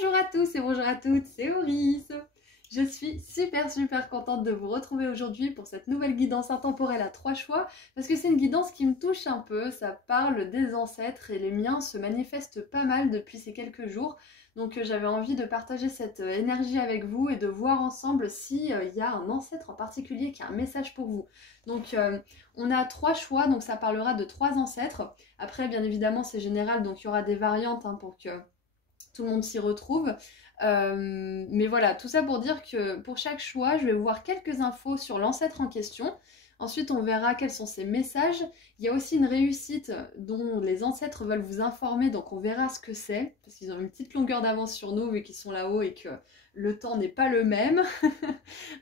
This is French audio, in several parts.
Bonjour à tous et bonjour à toutes, c'est Auris. Je suis super contente de vous retrouver aujourd'hui pour cette nouvelle guidance intemporelle à 3 choix parce que c'est une guidance qui me touche un peu, ça parle des ancêtres et les miens se manifestent pas mal depuis ces quelques jours. Donc j'avais envie de partager cette énergie avec vous et de voir ensemble s'il y a un ancêtre en particulier qui a un message pour vous. Donc on a 3 choix, donc ça parlera de 3 ancêtres. Après bien évidemment c'est général, donc il y aura des variantes pour que tout le monde s'y retrouve. Mais voilà, tout ça pour dire que pour chaque choix, je vais vous voir quelques infos sur l'ancêtre en question. Ensuite, on verra quels sont ses messages. Il y a aussi une réussite dont les ancêtres veulent vous informer, donc on verra ce que c'est, parce qu'ils ont une petite longueur d'avance sur nous vu qu'ils sont là-haut et que le temps n'est pas le même.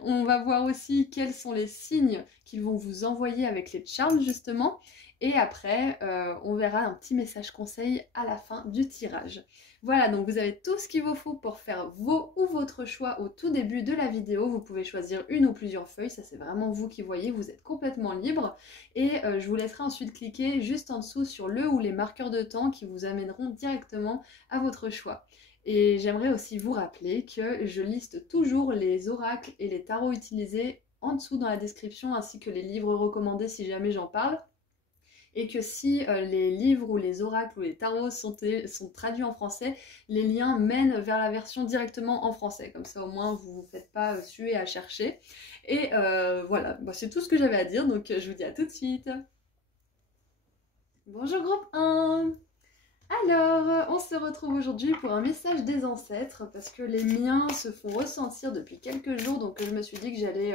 On va voir aussi quels sont les signes qu'ils vont vous envoyer avec les charms justement. Et après, on verra un petit message conseil à la fin du tirage. Voilà, donc vous avez tout ce qu'il vous faut pour faire vos ou votre choix au tout début de la vidéo. Vous pouvez choisir une ou plusieurs feuilles, ça c'est vraiment vous qui voyez, vous êtes complètement libre. Et je vous laisserai ensuite cliquer juste en dessous sur le ou les marqueurs de temps qui vous amèneront directement à votre choix. Et j'aimerais aussi vous rappeler que je liste toujours les oracles et les tarots utilisés en dessous dans la description, ainsi que les livres recommandés si jamais j'en parle. Et que si les livres ou les oracles ou les tarots sont traduits en français, les liens mènent vers la version directement en français. Comme ça au moins vous ne vous faites pas suer à chercher. Et voilà, c'est tout ce que j'avais à dire, donc je vous dis à tout de suite. Bonjour groupe 1. Alors, on se retrouve aujourd'hui pour un message des ancêtres, parce que les miens se font ressentir depuis quelques jours, donc je me suis dit que j'allais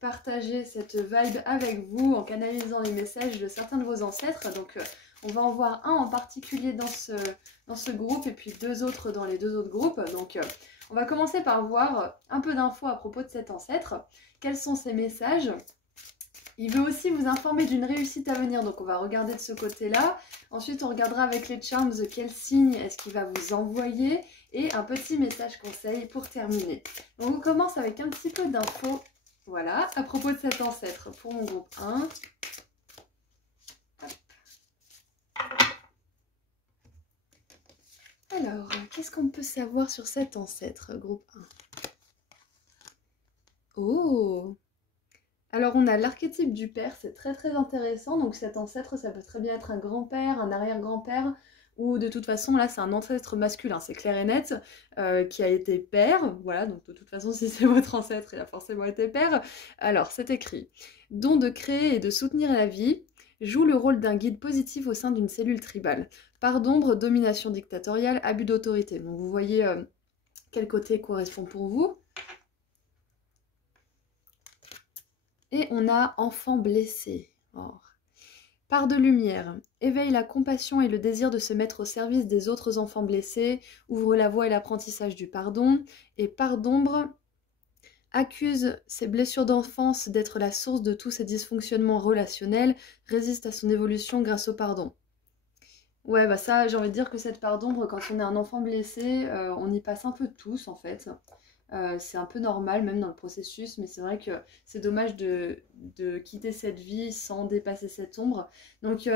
partager cette vibe avec vous en canalisant les messages de certains de vos ancêtres. Donc on va en voir un en particulier dans ce groupe et puis deux autres dans les deux autres groupes. Donc on va commencer par voir un peu d'infos à propos de cet ancêtre. Quels sont ses messages? Il veut aussi vous informer d'une réussite à venir, donc on va regarder de ce côté-là. Ensuite, on regardera avec les charms quel signe est-ce qu'il va vous envoyer et un petit message conseil pour terminer. Donc on commence avec un petit peu d'infos. Voilà, à propos de cet ancêtre pour mon groupe 1. Hop. Alors, qu'est-ce qu'on peut savoir sur cet ancêtre, groupe 1? Oh! Alors, on a l'archétype du père, c'est très intéressant. Donc cet ancêtre, ça peut très bien être un grand-père, un arrière-grand-père, ou de toute façon, là, c'est un ancêtre masculin, c'est clair et net, qui a été père. Voilà, donc de toute façon, si c'est votre ancêtre, il a forcément été père. Alors, c'est écrit « Don de créer et de soutenir la vie, joue le rôle d'un guide positif au sein d'une cellule tribale. Part d'ombre, domination dictatoriale, abus d'autorité. » Donc vous voyez quel côté correspond pour vous. Et on a enfant blessé. Or. Part de lumière, éveille la compassion et le désir de se mettre au service des autres enfants blessés, ouvre la voie et l'apprentissage du pardon, et part d'ombre, accuse ses blessures d'enfance d'être la source de tous ses dysfonctionnements relationnels, résiste à son évolution grâce au pardon. Ouais, bah ça, j'ai envie de dire que cette part d'ombre, quand on est un enfant blessé, on y passe un peu tous en fait. C'est un peu normal même dans le processus, mais c'est vrai que c'est dommage de quitter cette vie sans dépasser cette ombre. Donc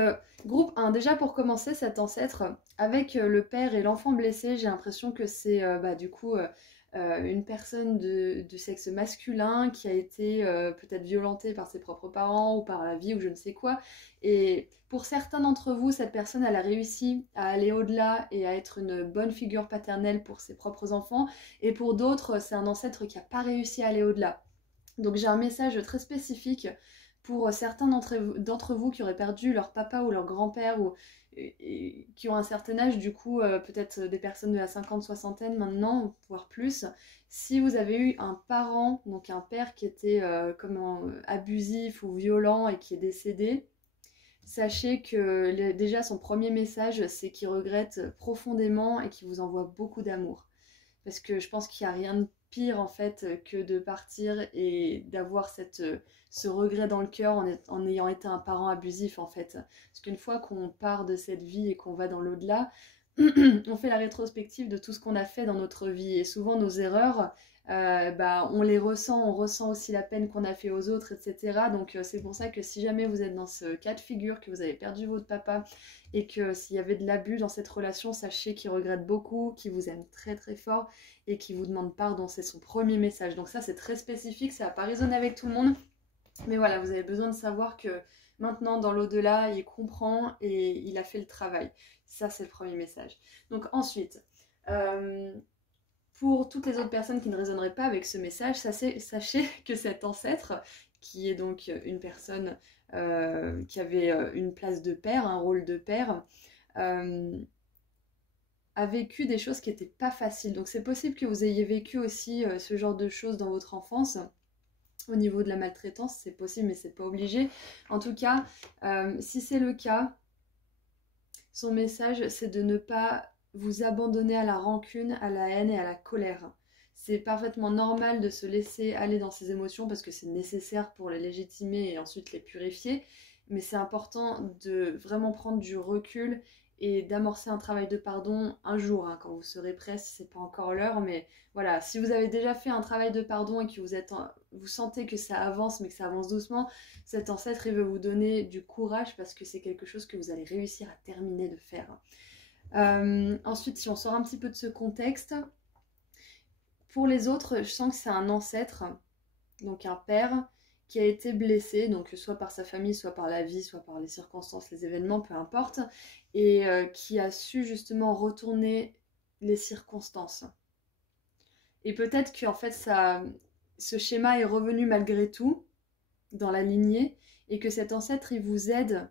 groupe 1, déjà pour commencer cet ancêtre, avec le père et l'enfant blessé, j'ai l'impression que c'est du coup une personne de sexe masculin qui a été peut-être violentée par ses propres parents ou par la vie ou je ne sais quoi. Et pour certains d'entre vous, cette personne, elle a réussi à aller au-delà et à être une bonne figure paternelle pour ses propres enfants. Et pour d'autres, c'est un ancêtre qui n'a pas réussi à aller au-delà. Donc j'ai un message très spécifique pour certains d'entre vous qui auraient perdu leur papa ou leur grand-père ou qui ont un certain âge, du coup peut-être des personnes de la 50-60aine maintenant, voire plus. Si vous avez eu un parent, donc un père qui était abusif ou violent et qui est décédé, sachez que déjà son premier message, c'est qu'il regrette profondément et qu'il vous envoie beaucoup d'amour. Parce que je pense qu'il n'y a rien de pire en fait que de partir et d'avoir ce regret dans le cœur en ayant été un parent abusif en fait. Parce qu'une fois qu'on part de cette vie et qu'on va dans l'au-delà, on fait la rétrospective de tout ce qu'on a fait dans notre vie et souvent nos erreurs, on les ressent, on ressent aussi la peine qu'on a fait aux autres, etc. Donc c'est pour ça que si jamais vous êtes dans ce cas de figure, que vous avez perdu votre papa et que s'il y avait de l'abus dans cette relation, sachez qu'il regrette beaucoup, qu'il vous aime très très fort et qu'il vous demande pardon. C'est son premier message. Donc ça c'est très spécifique, ça va pas résonner avec tout le monde. Mais voilà, vous avez besoin de savoir que maintenant, dans l'au-delà, il comprend et il a fait le travail. Ça, c'est le premier message. Donc ensuite, pour toutes les autres personnes qui ne résonneraient pas avec ce message, sachez que cet ancêtre, qui est donc une personne qui avait une place de père, un rôle de père, a vécu des choses qui n'étaient pas faciles. Donc c'est possible que vous ayez vécu aussi ce genre de choses dans votre enfance. Au niveau de la maltraitance, c'est possible, mais c'est pas obligé. En tout cas, si c'est le cas, son message, c'est de ne pas vous abandonner à la rancune, à la haine et à la colère. C'est parfaitement normal de se laisser aller dans ses émotions parce que c'est nécessaire pour les légitimer et ensuite les purifier. Mais c'est important de vraiment prendre du recul et d'amorcer un travail de pardon un jour, hein, quand vous serez prêt, si c'est pas encore l'heure. Mais voilà, si vous avez déjà fait un travail de pardon et que vous sentez que ça avance, mais que ça avance doucement, cet ancêtre, il veut vous donner du courage parce que c'est quelque chose que vous allez réussir à terminer de faire. Ensuite, si on sort un petit peu de ce contexte, pour les autres, je sens que c'est un ancêtre, donc un père, qui a été blessé, donc soit par sa famille, soit par la vie, soit par les circonstances, les événements, peu importe, et qui a su justement retourner les circonstances. Et peut-être qu'en fait, ce schéma est revenu malgré tout dans la lignée, et que cet ancêtre, il vous aide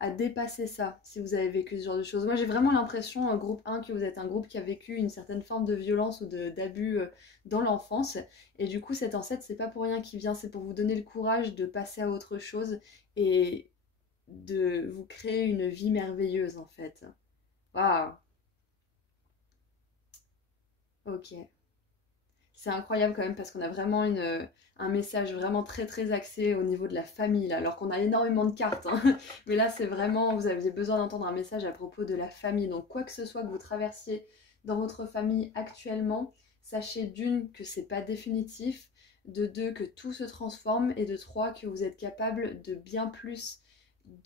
à dépasser ça, si vous avez vécu ce genre de choses. Moi, j'ai vraiment l'impression, groupe 1, que vous êtes un groupe qui a vécu une certaine forme de violence ou d'abus dans l'enfance. Et du coup, cet ancêtre, c'est pas pour rien qu'il vient, c'est pour vous donner le courage de passer à autre chose et de vous créer une vie merveilleuse, en fait. Waouh! Ok. C'est incroyable quand même parce qu'on a vraiment un message vraiment très très axé au niveau de la famille, là, alors qu'on a énormément de cartes, hein. Mais là c'est vraiment, vous aviez besoin d'entendre un message à propos de la famille. Donc quoi que ce soit que vous traversiez dans votre famille actuellement, sachez d'une que c'est pas définitif, de deux que tout se transforme et de trois que vous êtes capable de bien plus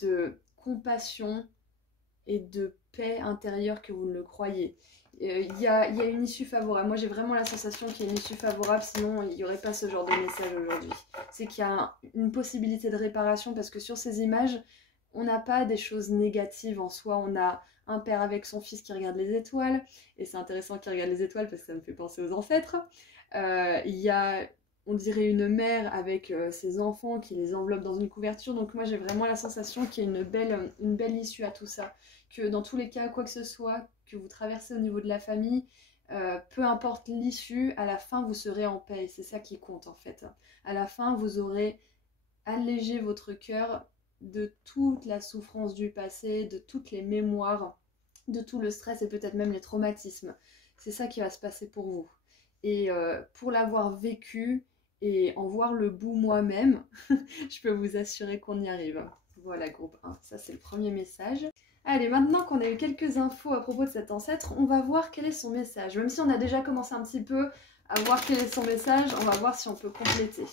de compassion et de paix intérieure que vous ne le croyez. Il y a une issue favorable. Moi, j'ai vraiment la sensation qu'il y a une issue favorable, sinon il n'y aurait pas ce genre de message aujourd'hui. C'est qu'il y a une possibilité de réparation parce que sur ces images, on n'a pas des choses négatives en soi. On a un père avec son fils qui regarde les étoiles, et c'est intéressant qu'il regarde les étoiles parce que ça me fait penser aux ancêtres. Il y a, on dirait, une mère avec ses enfants qui les enveloppe dans une couverture. Donc moi, j'ai vraiment la sensation qu'il y a une belle issue à tout ça. Que dans tous les cas, quoi que ce soit que vous traversez au niveau de la famille, peu importe l'issue, à la fin vous serez en paix, et c'est ça qui compte en fait. À la fin vous aurez allégé votre cœur de toute la souffrance du passé, de toutes les mémoires, de tout le stress et peut-être même les traumatismes. C'est ça qui va se passer pour vous. Et pour l'avoir vécu et en voir le bout moi-même, je peux vous assurer qu'on y arrive. Voilà, groupe 1, ça c'est le premier message. Allez, maintenant qu'on a eu quelques infos à propos de cet ancêtre, on va voir quel est son message. Même si on a déjà commencé un petit peu à voir quel est son message, on va voir si on peut compléter.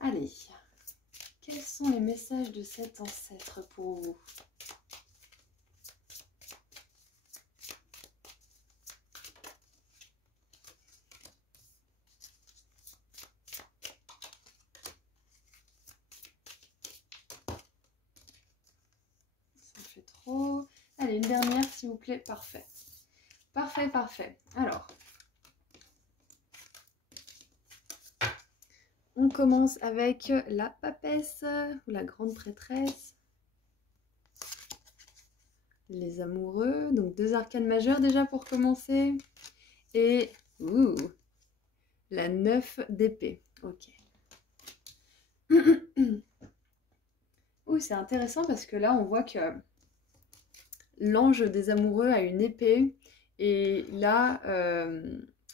Allez, quels sont les messages de cet ancêtre pour vous ? Trop. Allez, une dernière s'il vous plaît. Parfait. Parfait, parfait. Alors, on commence avec la papesse ou la grande prêtresse. Les amoureux. Donc 2 arcanes majeures déjà pour commencer. Et la 9 d'épée. Ok. C'est intéressant parce que là on voit que l'ange des amoureux a une épée, et là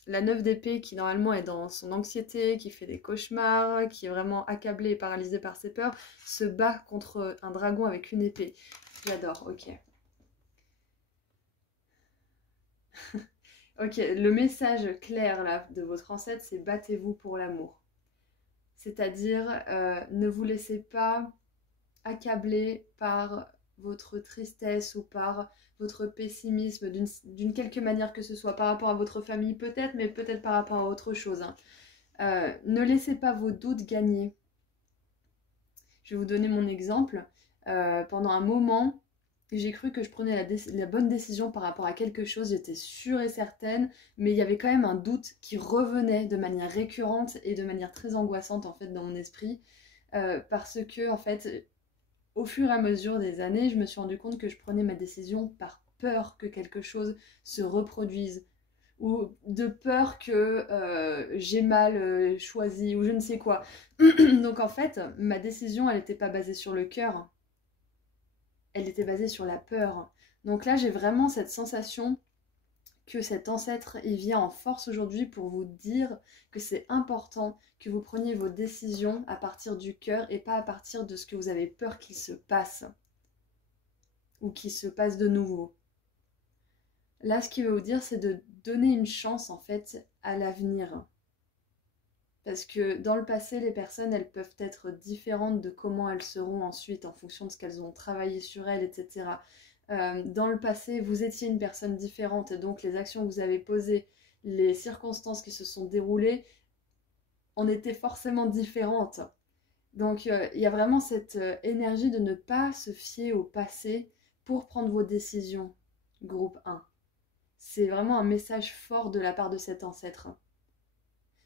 la 9 d'épée qui normalement est dans son anxiété, qui fait des cauchemars, qui est vraiment accablée et paralysée par ses peurs, se bat contre un dragon avec une épée. J'adore, ok. Ok, le message clair là de votre ancêtre, c'est battez-vous pour l'amour. C'est-à-dire, ne vous laissez pas accabler par votre tristesse ou par votre pessimisme d'une quelque manière que ce soit, par rapport à votre famille peut-être, mais peut-être par rapport à autre chose. Hein. Ne laissez pas vos doutes gagner. Je vais vous donner mon exemple. Pendant un moment, j'ai cru que je prenais la bonne décision par rapport à quelque chose, j'étais sûre et certaine, mais il y avait quand même un doute qui revenait de manière récurrente et de manière très angoissante en fait dans mon esprit, parce que en fait, au fur et à mesure des années, je me suis rendu compte que je prenais ma décision par peur que quelque chose se reproduise, ou de peur que j'ai mal choisi, ou je ne sais quoi. Donc en fait, ma décision, elle n'était pas basée sur le cœur, elle était basée sur la peur. Donc là, j'ai vraiment cette sensation que cet ancêtre, il vient en force aujourd'hui pour vous dire que c'est important que vous preniez vos décisions à partir du cœur et pas à partir de ce que vous avez peur qu'il se passe ou qu'il se passe de nouveau. Là, ce qu'il veut vous dire, c'est de donner une chance en fait à l'avenir. Parce que dans le passé, les personnes, elles peuvent être différentes de comment elles seront ensuite en fonction de ce qu'elles ont travaillé sur elles, etc. Dans le passé, vous étiez une personne différente et donc les actions que vous avez posées, les circonstances qui se sont déroulées, en étaient forcément différentes. Donc il y a vraiment cette énergie de ne pas se fier au passé pour prendre vos décisions, groupe 1. C'est vraiment un message fort de la part de cet ancêtre.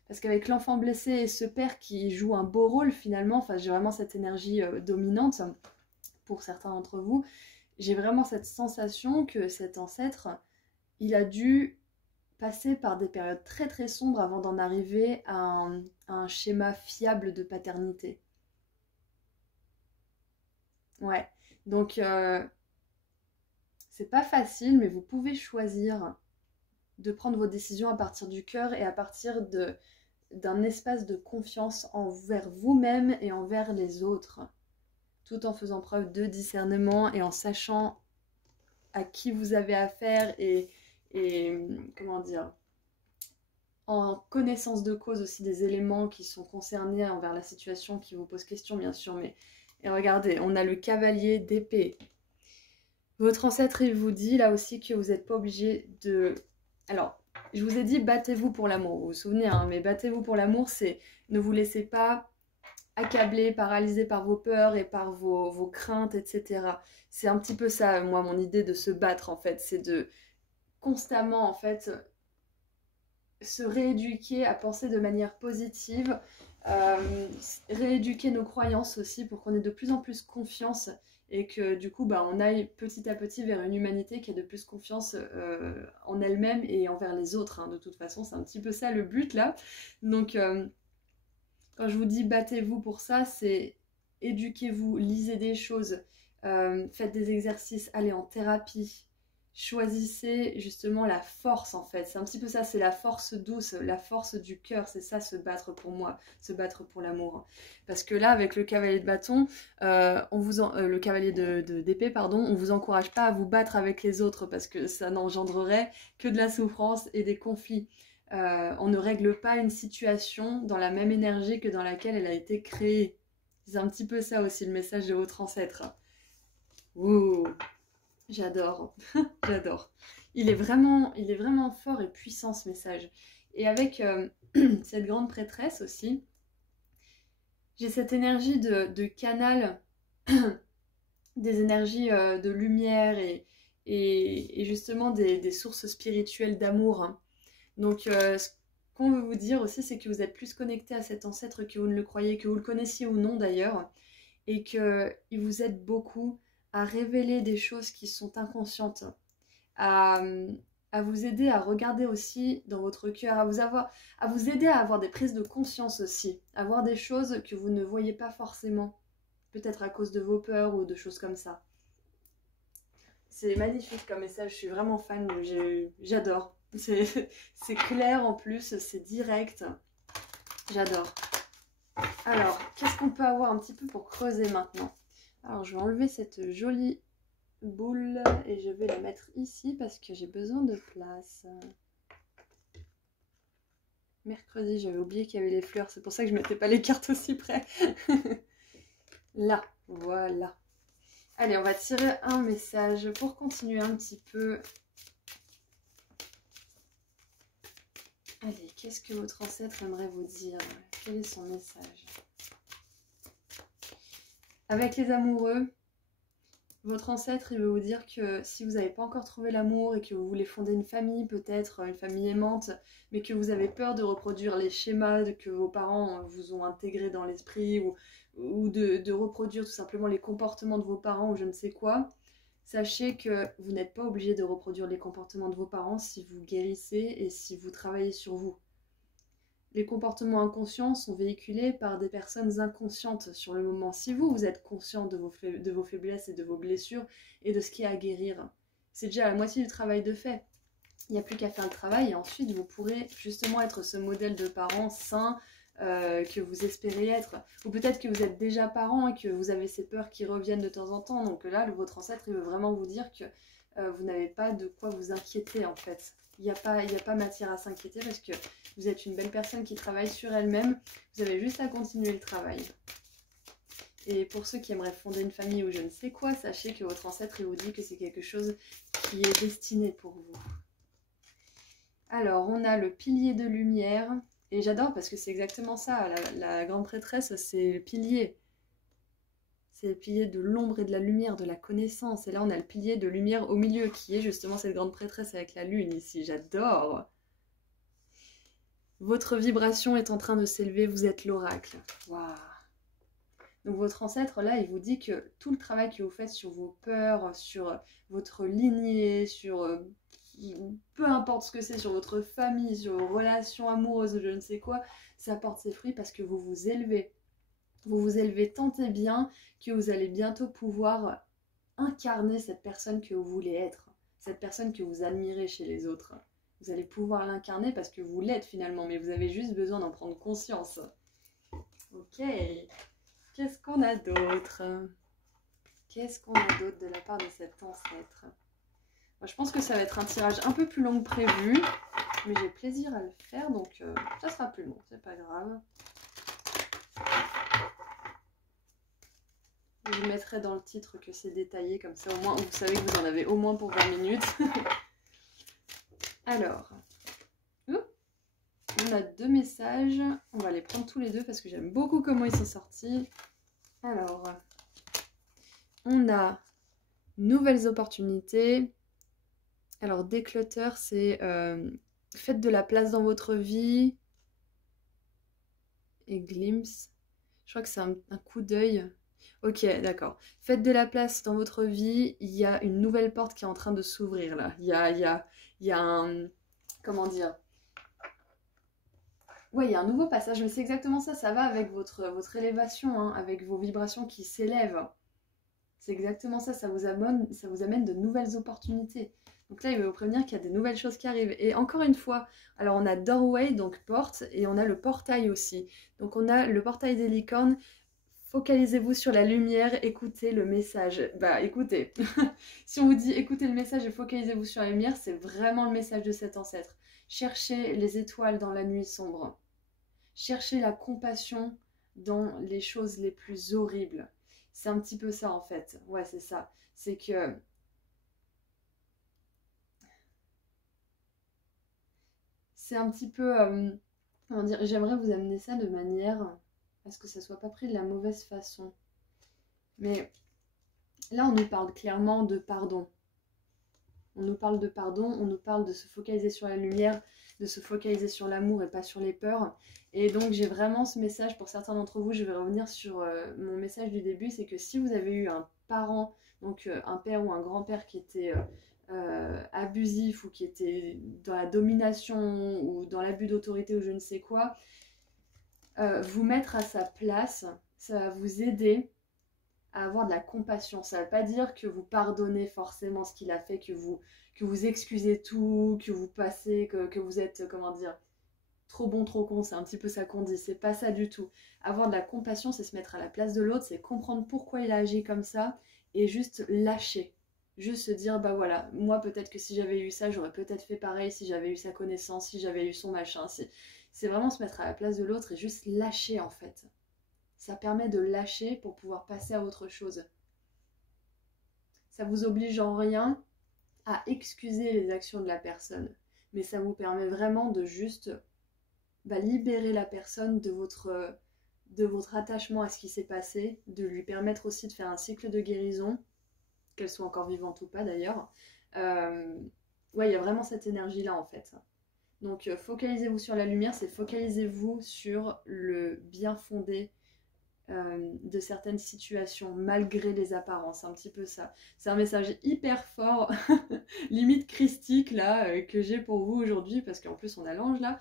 Parce qu'avec l'enfant blessé et ce père qui joue un beau rôle finalement, enfin j'ai vraiment cette énergie dominante pour certains d'entre vous, j'ai vraiment cette sensation que cet ancêtre, il a dû passer par des périodes très très sombres avant d'en arriver à un schéma fiable de paternité. Ouais, donc c'est pas facile, mais vous pouvez choisir de prendre vos décisions à partir du cœur et à partir d'un espace de confiance envers vous-même et envers les autres, tout en faisant preuve de discernement et en sachant à qui vous avez affaire et comment dire, en connaissance de cause aussi des éléments qui sont concernés envers la situation qui vous pose question bien sûr. Mais et regardez, on a le cavalier d'épée. Votre ancêtre, il vous dit là aussi que vous n'êtes pas obligé de... Alors, je vous ai dit battez-vous pour l'amour, vous vous souvenez, hein, mais battez-vous pour l'amour, c'est ne vous laissez pas accabler, paralysé par vos peurs et par vos craintes, etc. C'est un petit peu ça, moi, mon idée de se battre, en fait. C'est de constamment, en fait, se rééduquer à penser de manière positive, rééduquer nos croyances aussi pour qu'on ait de plus en plus confiance et que du coup on aille petit à petit vers une humanité qui a de plus confiance en elle-même et envers les autres. Hein. De toute façon, c'est un petit peu ça le but là. Donc quand je vous dis battez-vous pour ça, c'est éduquez-vous, lisez des choses, faites des exercices, allez en thérapie. Choisissez justement la force en fait, c'est un petit peu ça, c'est la force douce, la force du cœur, c'est ça se battre pour moi, se battre pour l'amour. Parce que là avec le cavalier de bâton, le cavalier d'épée, pardon, on vous encourage pas à vous battre avec les autres parce que ça n'engendrerait que de la souffrance et des conflits. On ne règle pas une situation dans la même énergie que dans laquelle elle a été créée. C'est un petit peu ça aussi le message de votre ancêtre. Ouh. J'adore, j'adore. Il est vraiment fort et puissant ce message. Et avec cette grande prêtresse aussi, j'ai cette énergie de canal, des énergies de lumière et justement des sources spirituelles d'amour. Hein. Donc ce qu'on veut vous dire aussi, c'est que vous êtes plus connecté à cet ancêtre que vous ne le croyez, que vous le connaissiez ou non d'ailleurs, et qu'il vous aide beaucoup à révéler des choses qui sont inconscientes, à vous aider à regarder aussi dans votre cœur, à vous aider à avoir des prises de conscience aussi, à voir des choses que vous ne voyez pas forcément, peut-être à cause de vos peurs ou de choses comme ça. C'est magnifique comme message, je suis vraiment fan, j'adore. C'est clair en plus, c'est direct, j'adore. Alors, qu'est-ce qu'on peut avoir un petit peu pour creuser maintenant ? Alors, je vais enlever cette jolie boule et je vais la mettre ici parce que j'ai besoin de place. Mercredi, j'avais oublié qu'il y avait les fleurs, c'est pour ça que je ne mettais pas les cartes aussi près. Là, voilà. Allez, on va tirer un message pour continuer un petit peu. Allez, qu'est-ce que votre ancêtre aimerait vous dire? Quel est son message? Avec les amoureux, votre ancêtre, il veut vous dire que si vous n'avez pas encore trouvé l'amour et que vous voulez fonder une famille, peut-être une famille aimante, mais que vous avez peur de reproduire les schémas que vos parents vous ont intégrés dans l'esprit ou de reproduire tout simplement les comportements de vos parents ou je ne sais quoi, sachez que vous n'êtes pas obligé de reproduire les comportements de vos parents si vous guérissez et si vous travaillez sur vous. Les comportements inconscients sont véhiculés par des personnes inconscientes sur le moment. Si vous êtes conscient de vos faiblesses et de vos blessures et de ce qu'il y a à guérir, c'est déjà la moitié du travail de fait. Il n'y a plus qu'à faire le travail et ensuite vous pourrez justement être ce modèle de parent sain que vous espérez être. Ou peut-être que vous êtes déjà parent et que vous avez ces peurs qui reviennent de temps en temps. Donc là, votre ancêtre, il veut vraiment vous dire que vous n'avez pas de quoi vous inquiéter en fait. Il n'y a pas matière à s'inquiéter parce que vous êtes une belle personne qui travaille sur elle-même. Vous avez juste à continuer le travail. Et pour ceux qui aimeraient fonder une famille ou je ne sais quoi, sachez que votre ancêtre il vous dit que c'est quelque chose qui est destiné pour vous. Alors, on a le pilier de lumière. Et j'adore parce que c'est exactement ça. La grande prêtresse, c'est le pilier. C'est le pilier de l'ombre et de la lumière, de la connaissance. Et là, on a le pilier de lumière au milieu, qui est justement cette grande prêtresse avec la lune ici. J'adore. Votre vibration est en train de s'élever, vous êtes l'oracle. Waouh. Donc votre ancêtre, là, il vous dit que tout le travail que vous faites sur vos peurs, sur votre lignée, sur peu importe ce que c'est, sur votre famille, sur vos relations amoureuses, je ne sais quoi, ça porte ses fruits parce que vous vous élevez. Vous vous élevez tant et bien que vous allez bientôt pouvoir incarner cette personne que vous voulez être, cette personne que vous admirez chez les autres. Vous allez pouvoir l'incarner parce que vous l'êtes finalement, mais vous avez juste besoin d'en prendre conscience. Ok, qu'est-ce qu'on a d'autre? Qu'est-ce qu'on a d'autre de la part de cet ancêtre? Moi, je pense que ça va être un tirage un peu plus long que prévu, mais j'ai plaisir à le faire, donc ça sera plus long, c'est pas grave. Je mettrai dans le titre que c'est détaillé, comme ça au moins vous savez que vous en avez au moins pour 20 minutes. Alors, on a 2 messages, on va les prendre tous les deux parce que j'aime beaucoup comment ils sont sortis. Alors, on a nouvelles opportunités. Alors, déclutter, c'est faites de la place dans votre vie. Et glimpse, je crois que c'est un coup d'œil. Ok, d'accord. Faites de la place dans votre vie. Il y a une nouvelle porte qui est en train de s'ouvrir là. Il y a un... Comment dire? Ouais, il y a un nouveau passage, mais c'est exactement ça. Ça va avec votre élévation, hein, avec vos vibrations qui s'élèvent. C'est exactement ça. Ça vous amène de nouvelles opportunités. Donc là, il va vous prévenir qu'il y a des nouvelles choses qui arrivent. Et encore une fois, alors on a doorway, donc porte, et on a le portail aussi. Donc on a le portail des licornes. Focalisez-vous sur la lumière, écoutez le message. Bah écoutez, si on vous dit écoutez le message et focalisez-vous sur la lumière, c'est vraiment le message de cet ancêtre. Cherchez les étoiles dans la nuit sombre. Cherchez la compassion dans les choses les plus horribles. C'est un petit peu ça en fait. Ouais, c'est ça. C'est que... C'est un petit peu... comment dire, j'aimerais vous amener ça de manière à ce que ça soit pas pris de la mauvaise façon. Mais là, on nous parle clairement de pardon. On nous parle de pardon, on nous parle de se focaliser sur la lumière, de se focaliser sur l'amour et pas sur les peurs. Et donc, j'ai vraiment ce message pour certains d'entre vous. Je vais revenir sur mon message du début, c'est que si vous avez eu un parent, donc un père ou un grand-père qui était abusif ou qui était dans la domination ou dans l'abus d'autorité ou je ne sais quoi, vous mettre à sa place, ça va vous aider à avoir de la compassion. Ça ne veut pas dire que vous pardonnez forcément ce qu'il a fait, que vous excusez tout, que vous passez, que vous êtes, comment dire, trop bon, trop con, c'est un petit peu ça qu'on dit, c'est pas ça du tout. Avoir de la compassion, c'est se mettre à la place de l'autre, c'est comprendre pourquoi il a agi comme ça et juste lâcher. Juste se dire, bah voilà, moi peut-être que si j'avais eu ça, j'aurais peut-être fait pareil, si j'avais eu sa connaissance, si j'avais eu son machin. C'est vraiment se mettre à la place de l'autre et juste lâcher en fait. Ça permet de lâcher pour pouvoir passer à autre chose. Ça vous oblige en rien à excuser les actions de la personne, mais ça vous permet vraiment de juste libérer la personne de votre attachement à ce qui s'est passé, de lui permettre aussi de faire un cycle de guérison, qu'elle soit encore vivante ou pas d'ailleurs. Ouais, il y a vraiment cette énergie-là en fait. Donc focalisez-vous sur la lumière, c'est focalisez-vous sur le bien fondé de certaines situations, malgré les apparences, c'est un petit peu ça. C'est un message hyper fort, limite christique là, que j'ai pour vous aujourd'hui, parce qu'en plus on a l'ange là.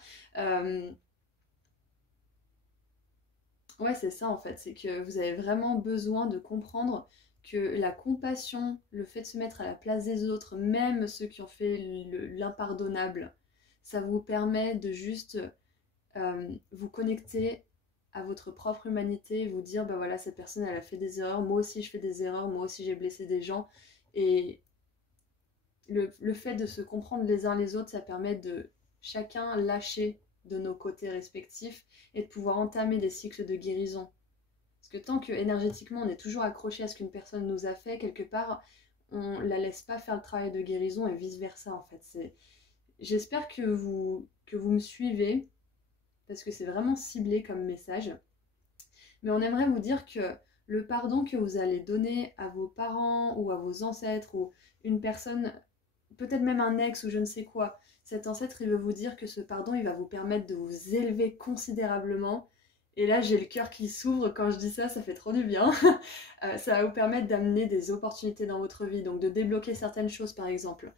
Ouais, c'est ça en fait, c'est que vous avez vraiment besoin de comprendre que la compassion, le fait de se mettre à la place des autres, même ceux qui ont fait l'impardonnable, ça vous permet de juste vous connecter à votre propre humanité, vous dire, bah voilà, cette personne, elle a fait des erreurs, moi aussi je fais des erreurs, moi aussi j'ai blessé des gens, et le fait de se comprendre les uns les autres, ça permet de chacun lâcher de nos côtés respectifs et de pouvoir entamer des cycles de guérison. Parce que tant que énergétiquement on est toujours accroché à ce qu'une personne nous a fait, quelque part, on la laisse pas faire le travail de guérison et vice versa en fait. J'espère que vous me suivez, parce que c'est vraiment ciblé comme message. Mais on aimerait vous dire que le pardon que vous allez donner à vos parents ou à vos ancêtres ou une personne, peut-être même un ex ou je ne sais quoi, cet ancêtre il veut vous dire que ce pardon il va vous permettre de vous élever considérablement. Et là j'ai le cœur qui s'ouvre quand je dis ça, ça fait trop du bien. Ça va vous permettre d'amener des opportunités dans votre vie, donc de débloquer certaines choses par exemple.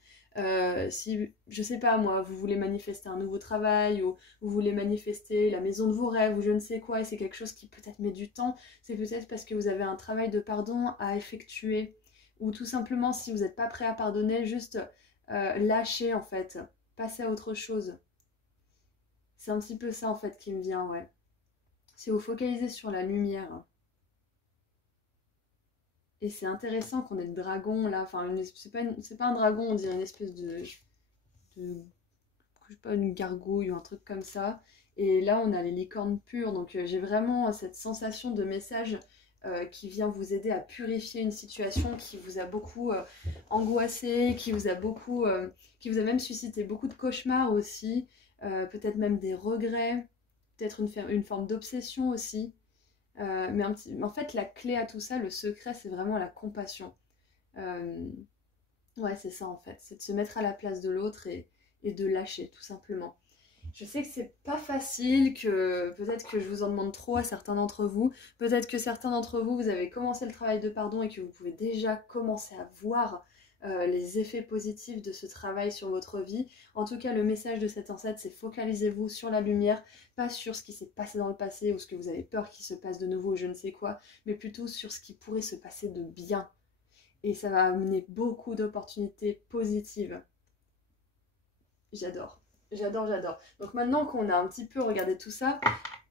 Si, je sais pas moi, vous voulez manifester un nouveau travail ou vous voulez manifester la maison de vos rêves ou je ne sais quoi et c'est quelque chose qui peut-être met du temps, c'est peut-être parce que vous avez un travail de pardon à effectuer ou tout simplement si vous n'êtes pas prêt à pardonner, juste lâcher en fait, passer à autre chose. C'est un petit peu ça en fait qui me vient, ouais. C'est vous focaliser sur la lumière. Et c'est intéressant qu'on ait le dragon là, enfin c'est pas un dragon, on dirait une espèce de je sais pas, une gargouille ou un truc comme ça. Et là on a les licornes pures, donc j'ai vraiment cette sensation de message qui vient vous aider à purifier une situation qui vous a beaucoup angoissé, qui vous a même suscité beaucoup de cauchemars aussi, peut-être même des regrets, peut-être une forme d'obsession aussi. Mais en fait, la clé à tout ça, le secret, c'est vraiment la compassion. Ouais, c'est ça en fait, c'est de se mettre à la place de l'autre et de lâcher, tout simplement. Je sais que c'est pas facile, que peut-être que je vous en demande trop à certains d'entre vous. Peut-être que certains d'entre vous, vous avez commencé le travail de pardon et que vous pouvez déjà commencer à voir les effets positifs de ce travail sur votre vie. En tout cas, le message de cet ancêtre, c'est focalisez-vous sur la lumière, pas sur ce qui s'est passé dans le passé ou ce que vous avez peur qu'il se passe de nouveau ou je ne sais quoi, mais plutôt sur ce qui pourrait se passer de bien. Et ça va amener beaucoup d'opportunités positives. J'adore. J'adore, j'adore. Donc maintenant qu'on a un petit peu regardé tout ça,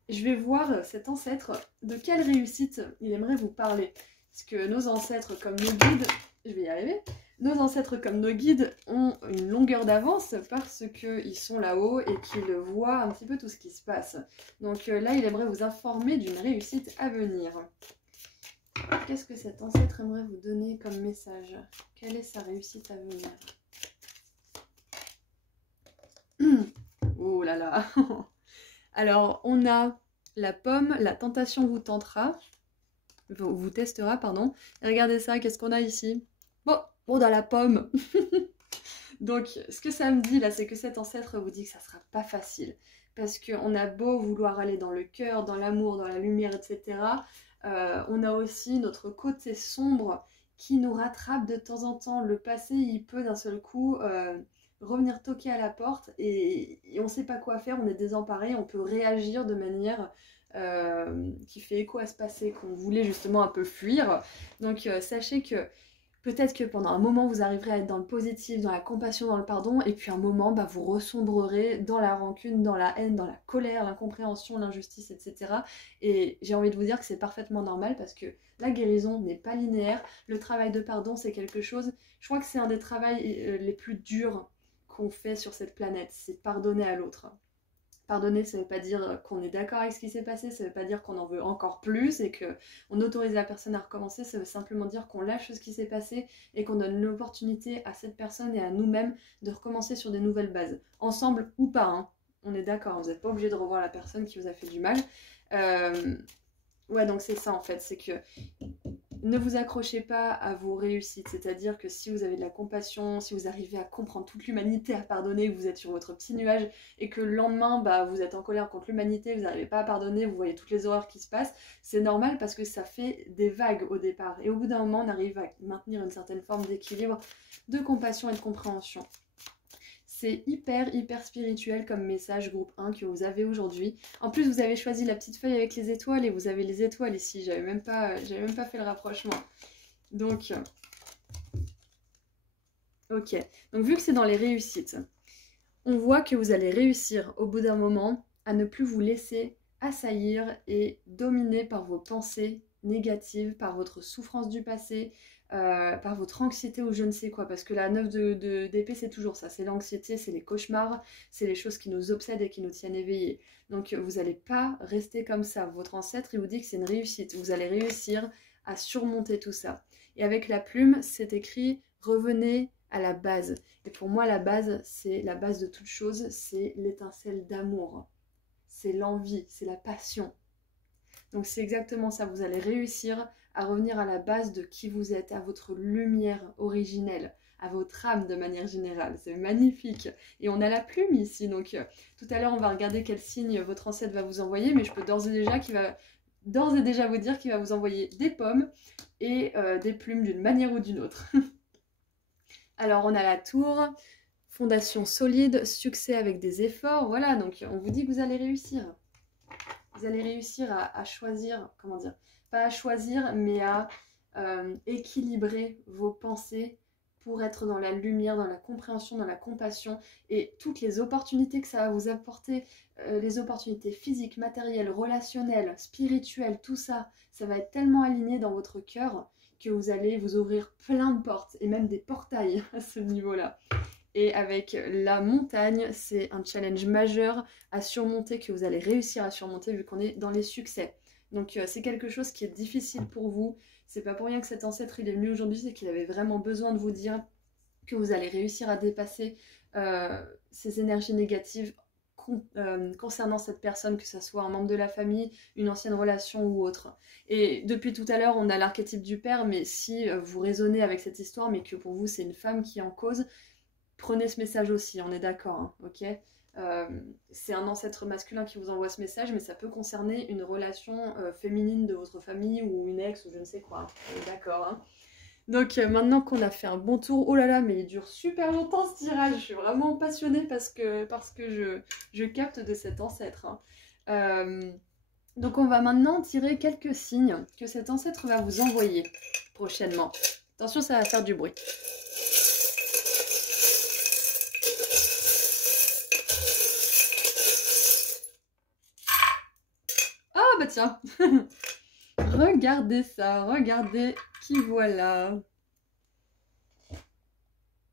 je vais voir cet ancêtre, de quelle réussite il aimerait vous parler. Parce que nos ancêtres comme nos guides, je vais y arriver, nos ancêtres comme nos guides ont une longueur d'avance parce qu'ils sont là-haut et qu'ils voient un petit peu tout ce qui se passe. Donc là, il aimerait vous informer d'une réussite à venir. Qu'est-ce que cet ancêtre aimerait vous donner comme message? Quelle est sa réussite à venir? Oh là là. Alors, on a la pomme, la tentation vous tentera, vous testera, pardon. Et regardez ça, qu'est-ce qu'on a ici? Bon, on a la pomme. Donc, ce que ça me dit là, c'est que cet ancêtre vous dit que ça sera pas facile. Parce qu'on a beau vouloir aller dans le cœur, dans l'amour, dans la lumière, etc. On a aussi notre côté sombre qui nous rattrape de temps en temps. Le passé, il peut d'un seul coup revenir toquer à la porte et on ne sait pas quoi faire, on est désemparé, on peut réagir de manière qui fait écho à ce passé qu'on voulait justement un peu fuir. Donc sachez que Peut-être que pendant un moment, vous arriverez à être dans le positif, dans la compassion, dans le pardon, et puis un moment, bah, vous ressombrerez dans la rancune, dans la haine, dans la colère, l'incompréhension, l'injustice, etc. Et j'ai envie de vous dire que c'est parfaitement normal parce que la guérison n'est pas linéaire. Le travail de pardon, c'est quelque chose, je crois que c'est un des travaux les plus durs qu'on fait sur cette planète, c'est pardonner à l'autre. Pardonner, ça ne veut pas dire qu'on est d'accord avec ce qui s'est passé, ça ne veut pas dire qu'on en veut encore plus et qu'on autorise la personne à recommencer, ça veut simplement dire qu'on lâche ce qui s'est passé et qu'on donne l'opportunité à cette personne et à nous-mêmes de recommencer sur des nouvelles bases. Ensemble ou pas, hein. On est d'accord, vous n'êtes pas obligé de revoir la personne qui vous a fait du mal. Ouais, donc c'est ça en fait, c'est que ne vous accrochez pas à vos réussites, c'est-à-dire que si vous avez de la compassion, si vous arrivez à comprendre toute l'humanité, à pardonner, vous êtes sur votre petit nuage et que le lendemain, bah, vous êtes en colère contre l'humanité, vous n'arrivez pas à pardonner, vous voyez toutes les horreurs qui se passent, c'est normal parce que ça fait des vagues au départ. Et au bout d'un moment, on arrive à maintenir une certaine forme d'équilibre, de compassion et de compréhension. C'est hyper spirituel comme message groupe 1 que vous avez aujourd'hui. En plus, vous avez choisi la petite feuille avec les étoiles et vous avez les étoiles ici. J'avais même pas fait le rapprochement. Donc, ok. Donc, vu que c'est dans les réussites, on voit que vous allez réussir au bout d'un moment à ne plus vous laisser assaillir et dominer par vos pensées négatives, par votre souffrance du passé, par votre anxiété ou je ne sais quoi, parce que la 9 d'épée c'est toujours ça, c'est l'anxiété, c'est les cauchemars, c'est les choses qui nous obsèdent et qui nous tiennent éveillés. Donc vous n'allez pas rester comme ça, votre ancêtre il vous dit que c'est une réussite, vous allez réussir à surmonter tout ça. Et avec la plume c'est écrit revenez à la base. Et pour moi la base c'est la base de toute chose, c'est l'étincelle d'amour, c'est l'envie, c'est la passion. Donc c'est exactement ça, vous allez réussir à revenir à la base de qui vous êtes, à votre lumière originelle, à votre âme de manière générale. C'est magnifique. Et on a la plume ici, donc tout à l'heure on va regarder quel signe votre ancêtre va vous envoyer, mais je peux d'ores et déjà vous dire qu'il va vous envoyer des pommes et des plumes d'une manière ou d'une autre. Alors on a la tour, fondation solide, succès avec des efforts, voilà, donc on vous dit que vous allez réussir. Vous allez réussir à choisir, comment dire, pas à choisir, mais à équilibrer vos pensées pour être dans la lumière, dans la compréhension, dans la compassion et toutes les opportunités que ça va vous apporter, les opportunités physiques, matérielles, relationnelles, spirituelles, tout ça, ça va être tellement aligné dans votre cœur que vous allez vous ouvrir plein de portes et même des portails à ce niveau-là. Et avec la montagne, c'est un challenge majeur à surmonter, que vous allez réussir à surmonter vu qu'on est dans les succès. Donc c'est quelque chose qui est difficile pour vous. C'est pas pour rien que cet ancêtre il est venu aujourd'hui, c'est qu'il avait vraiment besoin de vous dire que vous allez réussir à dépasser ces énergies négatives concernant cette personne, que ce soit un membre de la famille, une ancienne relation ou autre. Et depuis tout à l'heure, on a l'archétype du père, mais si vous raisonnez avec cette histoire, mais que pour vous c'est une femme qui est en cause, prenez ce message aussi, on est d'accord, hein, ok. C'est un ancêtre masculin qui vous envoie ce message, mais ça peut concerner une relation féminine de votre famille ou une ex ou je ne sais quoi, hein. On est d'accord, hein. Donc maintenant qu'on a fait un bon tour, oh là là, mais il dure super longtemps ce tirage, je suis vraiment passionnée parce que je capte de cet ancêtre, hein. Donc on va maintenant tirer quelques signes que cet ancêtre va vous envoyer prochainement. Attention, ça va faire du bruit. Ah bah tiens. Regardez ça, regardez qui voilà.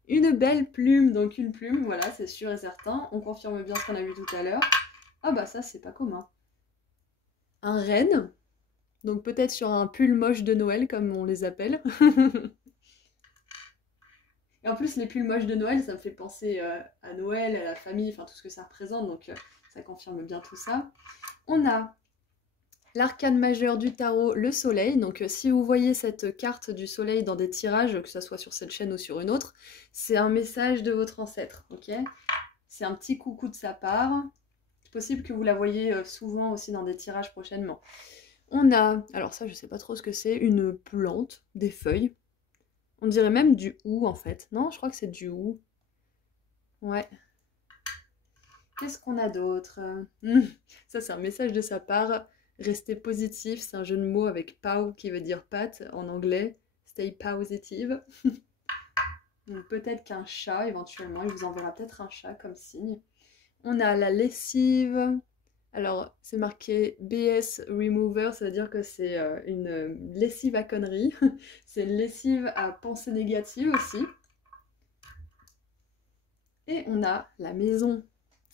Une belle plume, donc une plume, voilà, c'est sûr et certain. On confirme bien ce qu'on a vu tout à l'heure. Ah bah ça, c'est pas commun. Un renne, donc peut-être sur un pull moche de Noël, comme on les appelle. Et en plus, les pulls moches de Noël, ça me fait penser à Noël, à la famille, enfin tout ce que ça représente, donc ça confirme bien tout ça. On a l'arcane majeur du tarot, le soleil. Donc si vous voyez cette carte du soleil dans des tirages, que ce soit sur cette chaîne ou sur une autre, c'est un message de votre ancêtre, ok? C'est un petit coucou de sa part. C'est possible que vous la voyez souvent aussi dans des tirages prochainement. On a, alors ça je sais pas trop ce que c'est, une plante, des feuilles. On dirait même du hou en fait. Non, je crois que c'est du hou. Ouais. Qu'est-ce qu'on a d'autre? Ça c'est un message de sa part. Restez positif, c'est un jeu de mots avec pow qui veut dire patte en anglais. Stay positive. Donc peut-être qu'un chat, éventuellement, il vous enverra peut-être un chat comme signe. On a la lessive. Alors, c'est marqué BS Remover, ça veut dire que c'est une lessive à conneries. C'est une lessive à pensée négative aussi. Et on a la maison.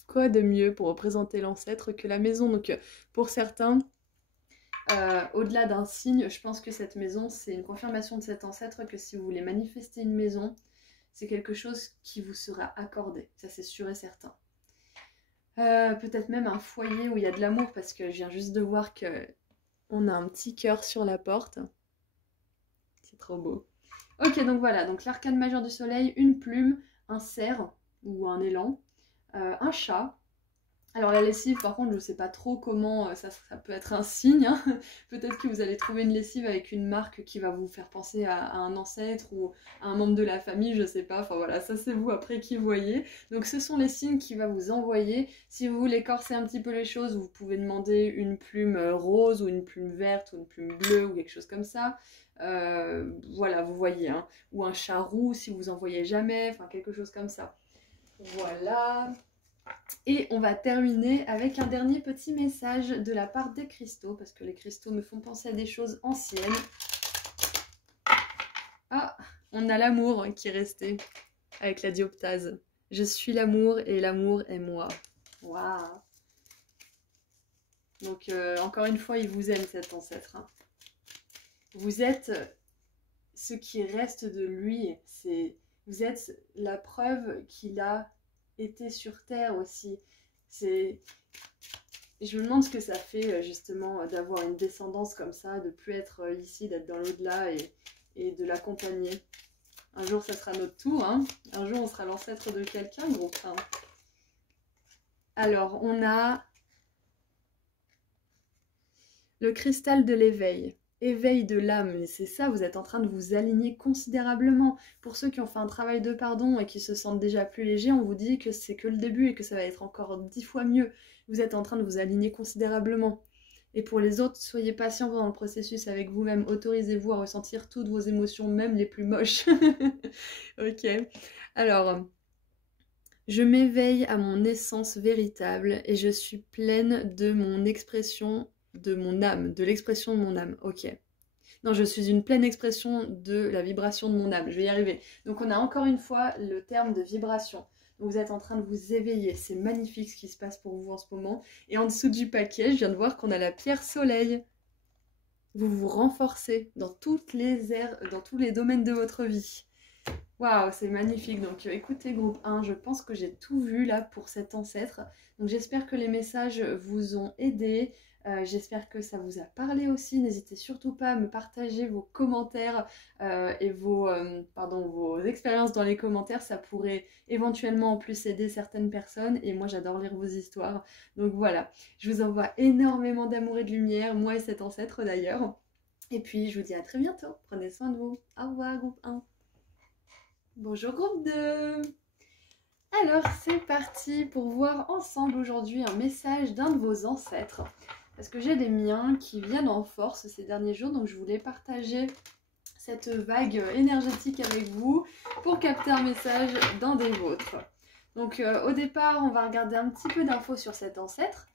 Quoi de mieux pour représenter l'ancêtre que la maison? Donc pour certains, au-delà d'un signe, je pense que cette maison, c'est une confirmation de cet ancêtre que si vous voulez manifester une maison, c'est quelque chose qui vous sera accordé. Ça, c'est sûr et certain. Peut-être même un foyer où il y a de l'amour, parce que je viens juste de voir qu'on a un petit cœur sur la porte. C'est trop beau. Ok, donc voilà, donc l'arcane majeur du soleil, une plume, un cerf ou un élan, un chat. Alors la lessive, par contre, je ne sais pas trop comment ça peut être un signe. Hein. Peut-être que vous allez trouver une lessive avec une marque qui va vous faire penser à un ancêtre ou à un membre de la famille, je ne sais pas. Enfin voilà, ça c'est vous après qui voyez. Donc ce sont les signes qu'il va vous envoyer. Si vous voulez corser un petit peu les choses, vous pouvez demander une plume rose ou une plume verte ou une plume bleue ou quelque chose comme ça. Voilà, vous voyez. Hein. Ou un chat roux si vous en voyez jamais, enfin quelque chose comme ça. Voilà. Et on va terminer avec un dernier petit message de la part des cristaux, parce que les cristaux me font penser à des choses anciennes. Ah, on a l'amour qui est resté avec la dioptase. Je suis l'amour et l'amour est moi. Waouh. Donc encore une fois, il vous aime cet ancêtre. Hein. Vous êtes ce qui reste de lui. Vous êtes la preuve qu'il a été sur Terre aussi. Je me demande ce que ça fait justement d'avoir une descendance comme ça, de plus être ici, d'être dans l'au-delà et de l'accompagner. Un jour, ça sera notre tour. Hein. Un jour, on sera l'ancêtre de quelqu'un, groupe 1. Alors, on a le cristal de l'éveil. Éveil de l'âme, et c'est ça, vous êtes en train de vous aligner considérablement. Pour ceux qui ont fait un travail de pardon et qui se sentent déjà plus légers, on vous dit que c'est que le début et que ça va être encore 10 fois mieux. Vous êtes en train de vous aligner considérablement. Et pour les autres, soyez patients dans le processus avec vous-même, autorisez-vous à ressentir toutes vos émotions, même les plus moches. Ok, alors, je m'éveille à mon essence véritable et je suis pleine de mon expression de mon âme, de l'expression de mon âme, ok. Non, je suis une pleine expression de la vibration de mon âme, je vais y arriver. Donc on a encore une fois le terme de vibration. Donc vous êtes en train de vous éveiller, c'est magnifique ce qui se passe pour vous en ce moment. Et en dessous du paquet, je viens de voir qu'on a la pierre soleil. Vous vous renforcez dans toutes les aires, dans tous les domaines de votre vie. Waouh, c'est magnifique. Donc écoutez groupe 1, je pense que j'ai tout vu là pour cet ancêtre. Donc j'espère que les messages vous ont aidé. J'espère que ça vous a parlé aussi. N'hésitez surtout pas à me partager vos commentaires et vos expériences dans les commentaires. Ça pourrait éventuellement en plus aider certaines personnes. Et moi j'adore lire vos histoires. Donc voilà, je vous envoie énormément d'amour et de lumière, moi et cet ancêtre d'ailleurs. Et puis je vous dis à très bientôt. Prenez soin de vous. Au revoir groupe 1. Bonjour groupe 2. Alors c'est parti pour voir ensemble aujourd'hui un message d'un de vos ancêtres. Parce que j'ai des miens qui viennent en force ces derniers jours, donc je voulais partager cette vague énergétique avec vous pour capter un message d'un des vôtres. Donc au départ, on va regarder un petit peu d'infos sur cet ancêtre.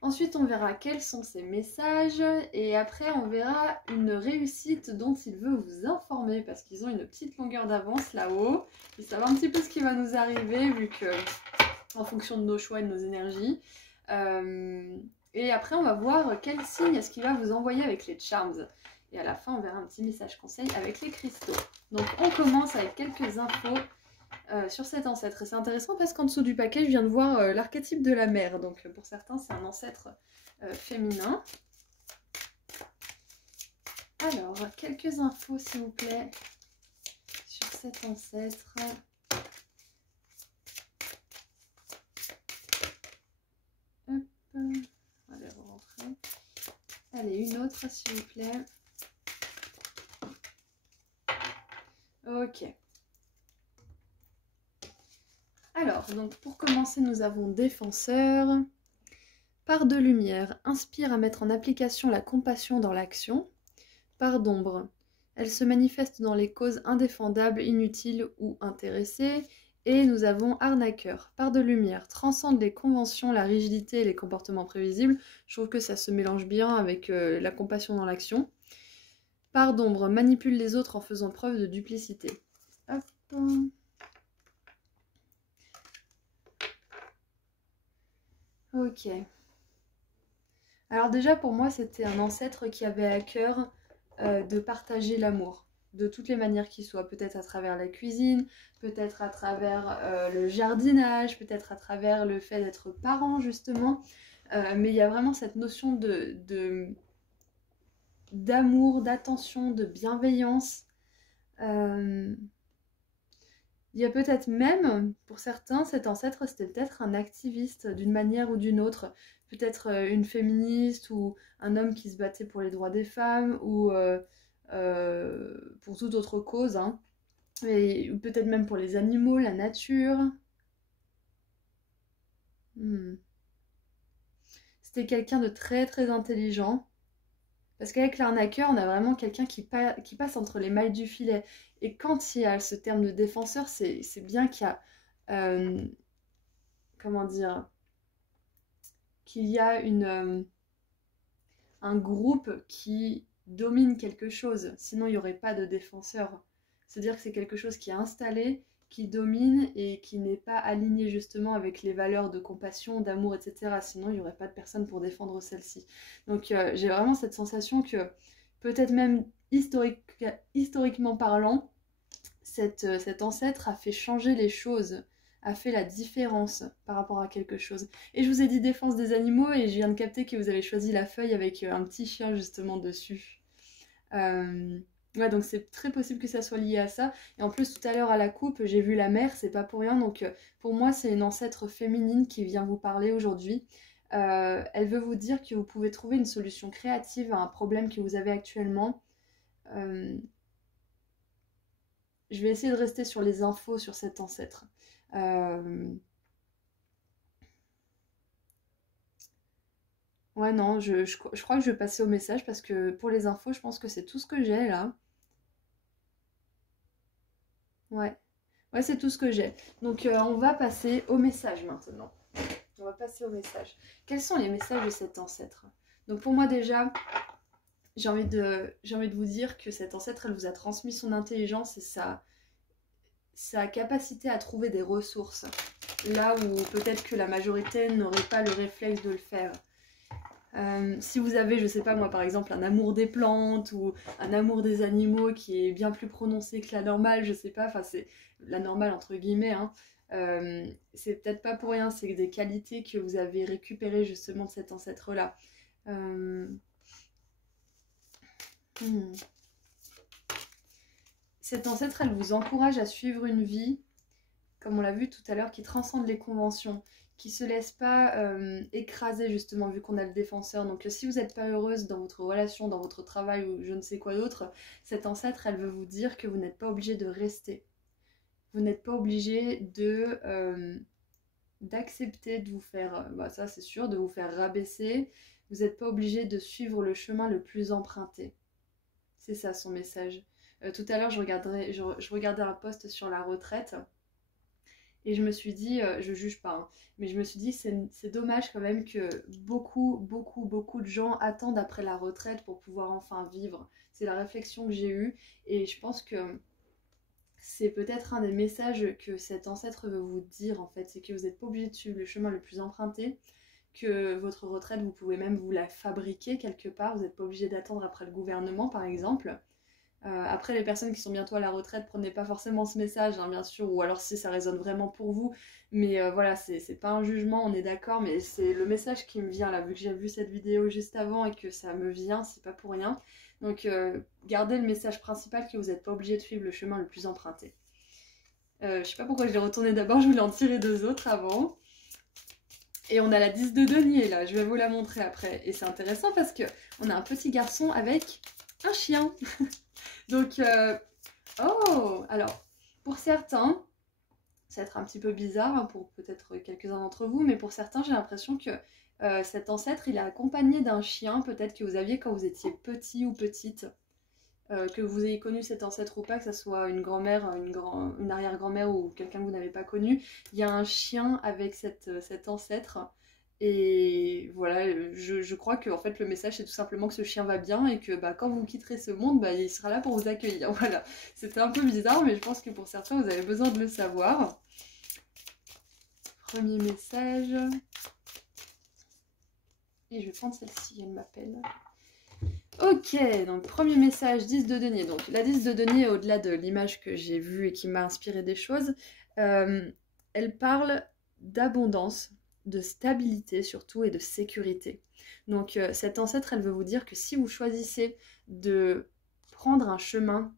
Ensuite, on verra quels sont ses messages et après, on verra une réussite dont il veut vous informer parce qu'ils ont une petite longueur d'avance là-haut. Ils savent un petit peu ce qui va nous arriver vu que, en fonction de nos choix et de nos énergies. Et après, on va voir quel signe est-ce qu'il va vous envoyer avec les charms. Et à la fin, on verra un petit message conseil avec les cristaux. Donc, on commence avec quelques infos sur cet ancêtre. Et c'est intéressant parce qu'en dessous du paquet, je viens de voir l'archétype de la mère. Donc, pour certains, c'est un ancêtre féminin. Alors, quelques infos, s'il vous plaît, sur cet ancêtre. Hop. On va les rentrer. Allez, une autre s'il vous plaît. Ok. Alors, donc pour commencer, nous avons défenseur. Part de lumière, inspire à mettre en application la compassion dans l'action. Part d'ombre, Elle se manifeste dans les causes indéfendables, inutiles ou intéressées. Et nous avons arnaqueur, part de lumière, transcende les conventions, la rigidité et les comportements prévisibles. Je trouve que ça se mélange bien avec la compassion dans l'action. Part d'ombre, manipule les autres en faisant preuve de duplicité. Hop. Ok. Alors déjà pour moi c'était un ancêtre qui avait à cœur de partager l'amour de toutes les manières qui soient, peut-être à travers la cuisine, peut-être à travers le jardinage, peut-être à travers le fait d'être parent justement, mais il y a vraiment cette notion d'amour, d'attention, de bienveillance. Il y a peut-être même, pour certains, cet ancêtre c'était peut-être un activiste d'une manière ou d'une autre, peut-être une féministe ou un homme qui se battait pour les droits des femmes ou pour toute autre cause, hein. Et peut-être même pour les animaux, la nature. C'était quelqu'un de très très intelligent. Parce qu'avec l'arnaqueur, on a vraiment quelqu'un qui passe entre les mailles du filet. Et quand il y a ce terme de défenseur, c'est bien qu'il y a... comment dire, qu'il y a un groupe qui domine quelque chose. Sinon, il n'y aurait pas de défenseur. C'est-à-dire que c'est quelque chose qui est installé, qui domine et qui n'est pas aligné justement avec les valeurs de compassion, d'amour, etc. Sinon, il n'y aurait pas de personne pour défendre celle-ci. Donc, j'ai vraiment cette sensation que, peut-être même historiquement parlant, cet ancêtre a fait changer les choses, a fait la différence par rapport à quelque chose. Et je vous ai dit défense des animaux et je viens de capter que vous avez choisi la feuille avec un petit chien justement dessus. Ouais, donc c'est très possible que ça soit lié à ça. Et en plus, tout à l'heure à la coupe, j'ai vu la mer, c'est pas pour rien. Donc pour moi, c'est une ancêtre féminine qui vient vous parler aujourd'hui. Elle veut vous dire que vous pouvez trouver une solution créative à un problème que vous avez actuellement. Je vais essayer de rester sur les infos sur cet ancêtre. Ouais, non, je crois que je vais passer au message parce que pour les infos, je pense que c'est tout ce que j'ai là. Ouais, ouais, c'est tout ce que j'ai. Donc, on va passer au message maintenant. On va passer au message. Quels sont les messages de cet ancêtre? Donc, pour moi, déjà, j'ai envie de vous dire que cet ancêtre, elle vous a transmis son intelligence et sa capacité à trouver des ressources. Là où peut-être que la majorité n'aurait pas le réflexe de le faire. Si vous avez, je sais pas moi, par exemple, un amour des plantes ou un amour des animaux qui est bien plus prononcé que la normale, je sais pas, enfin c'est la normale entre guillemets, hein, c'est peut-être pas pour rien, c'est des qualités que vous avez récupérées justement de cet ancêtre-là. Cet ancêtre, elle vous encourage à suivre une vie, comme on l'a vu tout à l'heure, qui transcende les conventions, qui se laisse pas écraser justement vu qu'on a le défenseur. Donc si vous n'êtes pas heureuse dans votre relation, dans votre travail ou je ne sais quoi d'autre, cet ancêtre, elle veut vous dire que vous n'êtes pas obligé de rester. Vous n'êtes pas obligé d'accepter de vous faire, ça c'est sûr, de vous faire rabaisser. Vous n'êtes pas obligé de suivre le chemin le plus emprunté. C'est ça son message. Tout à l'heure, je regardais un post sur la retraite. Et je me suis dit, je juge pas, hein, mais je me suis dit c'est dommage quand même que beaucoup de gens attendent après la retraite pour pouvoir enfin vivre. C'est la réflexion que j'ai eue et je pense que c'est peut-être un des messages que cet ancêtre veut vous dire en fait, c'est que vous n'êtes pas obligé de suivre le chemin le plus emprunté, que votre retraite vous pouvez même vous la fabriquer quelque part, vous n'êtes pas obligé d'attendre après le gouvernement par exemple. Après, les personnes qui sont bientôt à la retraite, prenez pas forcément ce message, hein, bien sûr, ou alors si ça résonne vraiment pour vous. Mais voilà, c'est pas un jugement, on est d'accord, mais c'est le message qui me vient là, vu que j'ai vu cette vidéo juste avant et que ça me vient, c'est pas pour rien. Donc, gardez le message principal que vous n'êtes pas obligé de suivre le chemin le plus emprunté. Je sais pas pourquoi je l'ai retourné d'abord, je voulais en tirer deux autres avant. Et on a la 10 de denier là, je vais vous la montrer après. Et c'est intéressant parce que on a un petit garçon avec un chien. Donc, oh, alors, pour certains, ça va être un petit peu bizarre, hein, pour peut-être quelques-uns d'entre vous, mais pour certains, j'ai l'impression que cet ancêtre, il est accompagné d'un chien, peut-être que vous aviez quand vous étiez petit ou petite. que vous ayez connu cet ancêtre ou pas, que ce soit une grand-mère, une arrière-grand-mère ou quelqu'un que vous n'avez pas connu, il y a un chien avec cet ancêtre. Et voilà, je crois que en fait, le message c'est tout simplement que ce chien va bien et que bah, quand vous quitterez ce monde, bah, il sera là pour vous accueillir. Voilà, c'était un peu bizarre, mais je pense que pour certains, vous avez besoin de le savoir. Premier message. Et je vais prendre celle-ci, elle m'appelle. Ok, donc premier message, 10 de denier. Donc la 10 de denier, au-delà de l'image que j'ai vue et qui m'a inspiré des choses, elle parle d'abondance, de stabilité surtout et de sécurité. Donc cette ancêtre, elle veut vous dire que si vous choisissez de prendre un chemin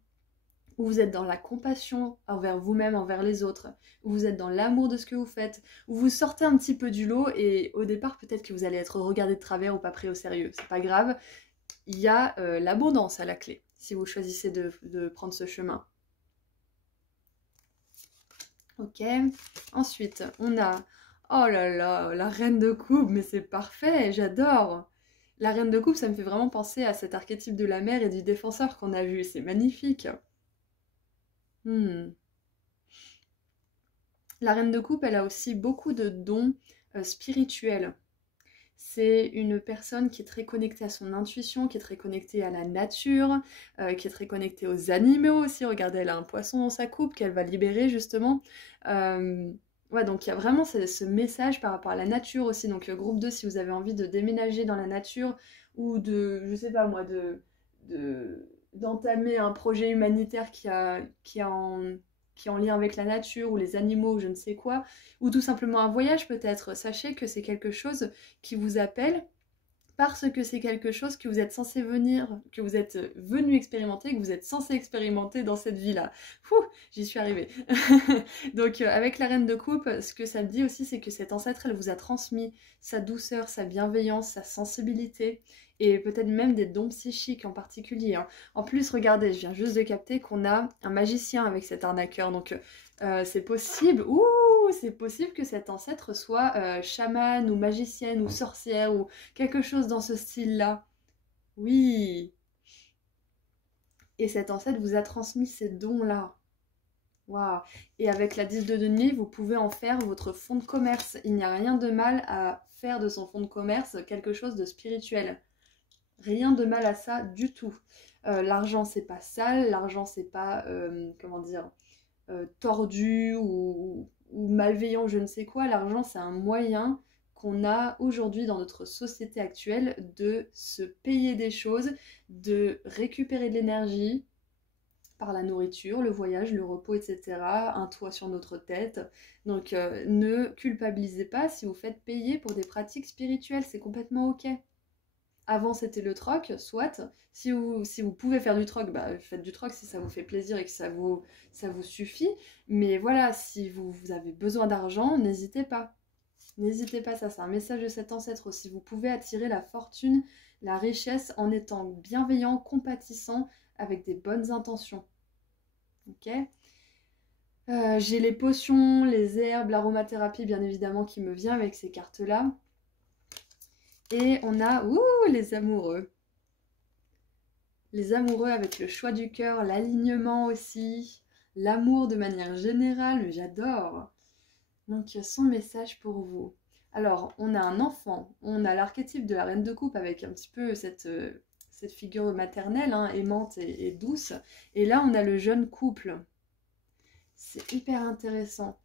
où vous êtes dans la compassion envers vous-même, envers les autres, où vous êtes dans l'amour de ce que vous faites, où vous sortez un petit peu du lot et au départ peut-être que vous allez être regardé de travers ou pas pris au sérieux, c'est pas grave, il y a l'abondance à la clé si vous choisissez de prendre ce chemin. Ok, ensuite on a, oh là là, la reine de coupe, mais c'est parfait, j'adore. La reine de coupe, ça me fait vraiment penser à cet archétype de la mère et du défenseur qu'on a vu, c'est magnifique. La reine de coupe, elle a aussi beaucoup de dons spirituels. C'est une personne qui est très connectée à son intuition, qui est très connectée à la nature, qui est très connectée aux animaux aussi. Regardez, elle a un poisson dans sa coupe qu'elle va libérer justement. Ouais, donc il y a vraiment ce message par rapport à la nature aussi. Donc groupe 2, si vous avez envie de déménager dans la nature ou de, je sais pas moi, d'entamer un projet humanitaire qui est en lien avec la nature ou les animaux ou je ne sais quoi, ou tout simplement un voyage peut-être, sachez que c'est quelque chose qui vous appelle parce que c'est quelque chose que vous êtes censé venir, que vous êtes venu expérimenter, que vous êtes censé expérimenter dans cette vie-là. J'y suis arrivée. Donc avec la reine de coupe, ce que ça me dit aussi, c'est que cette ancêtre, elle vous a transmis sa douceur, sa bienveillance, sa sensibilité, et peut-être même des dons psychiques en particulier. Hein. En plus, regardez, je viens juste de capter qu'on a un magicien avec cet arnaqueur, donc c'est possible, c'est possible que cet ancêtre soit chamane ou magicienne ou sorcière ou quelque chose dans ce style-là. Oui. Et cet ancêtre vous a transmis ces dons-là. Waouh. Et avec la 10 de denier, vous pouvez en faire votre fonds de commerce. Il n'y a rien de mal à faire de son fonds de commerce quelque chose de spirituel. Rien de mal à ça du tout. L'argent, c'est pas sale, l'argent, c'est pas, comment dire, tordu ou malveillant, je ne sais quoi. L'argent, c'est un moyen qu'on a aujourd'hui dans notre société actuelle de se payer des choses, de récupérer de l'énergie par la nourriture, le voyage, le repos, etc. Un toit sur notre tête. Donc ne culpabilisez pas si vous faites payer pour des pratiques spirituelles, c'est complètement ok. Avant c'était le troc, soit. Si vous pouvez faire du troc, bah faites du troc si ça vous fait plaisir et que ça vous suffit. Mais voilà, si vous avez besoin d'argent, n'hésitez pas. N'hésitez pas, ça c'est un message de cet ancêtre aussi. Vous pouvez attirer la fortune, la richesse en étant bienveillant, compatissant, avec des bonnes intentions. Ok. J'ai les potions, les herbes, l'aromathérapie bien évidemment qui me vient avec ces cartes-là. Et on a les amoureux. Les amoureux avec le choix du cœur, l'alignement aussi, l'amour de manière générale, mais j'adore. Donc son message pour vous. Alors, on a un enfant, on a l'archétype de la reine de coupe avec un petit peu cette figure maternelle, hein, aimante et douce. Et là, on a le jeune couple. C'est hyper intéressant.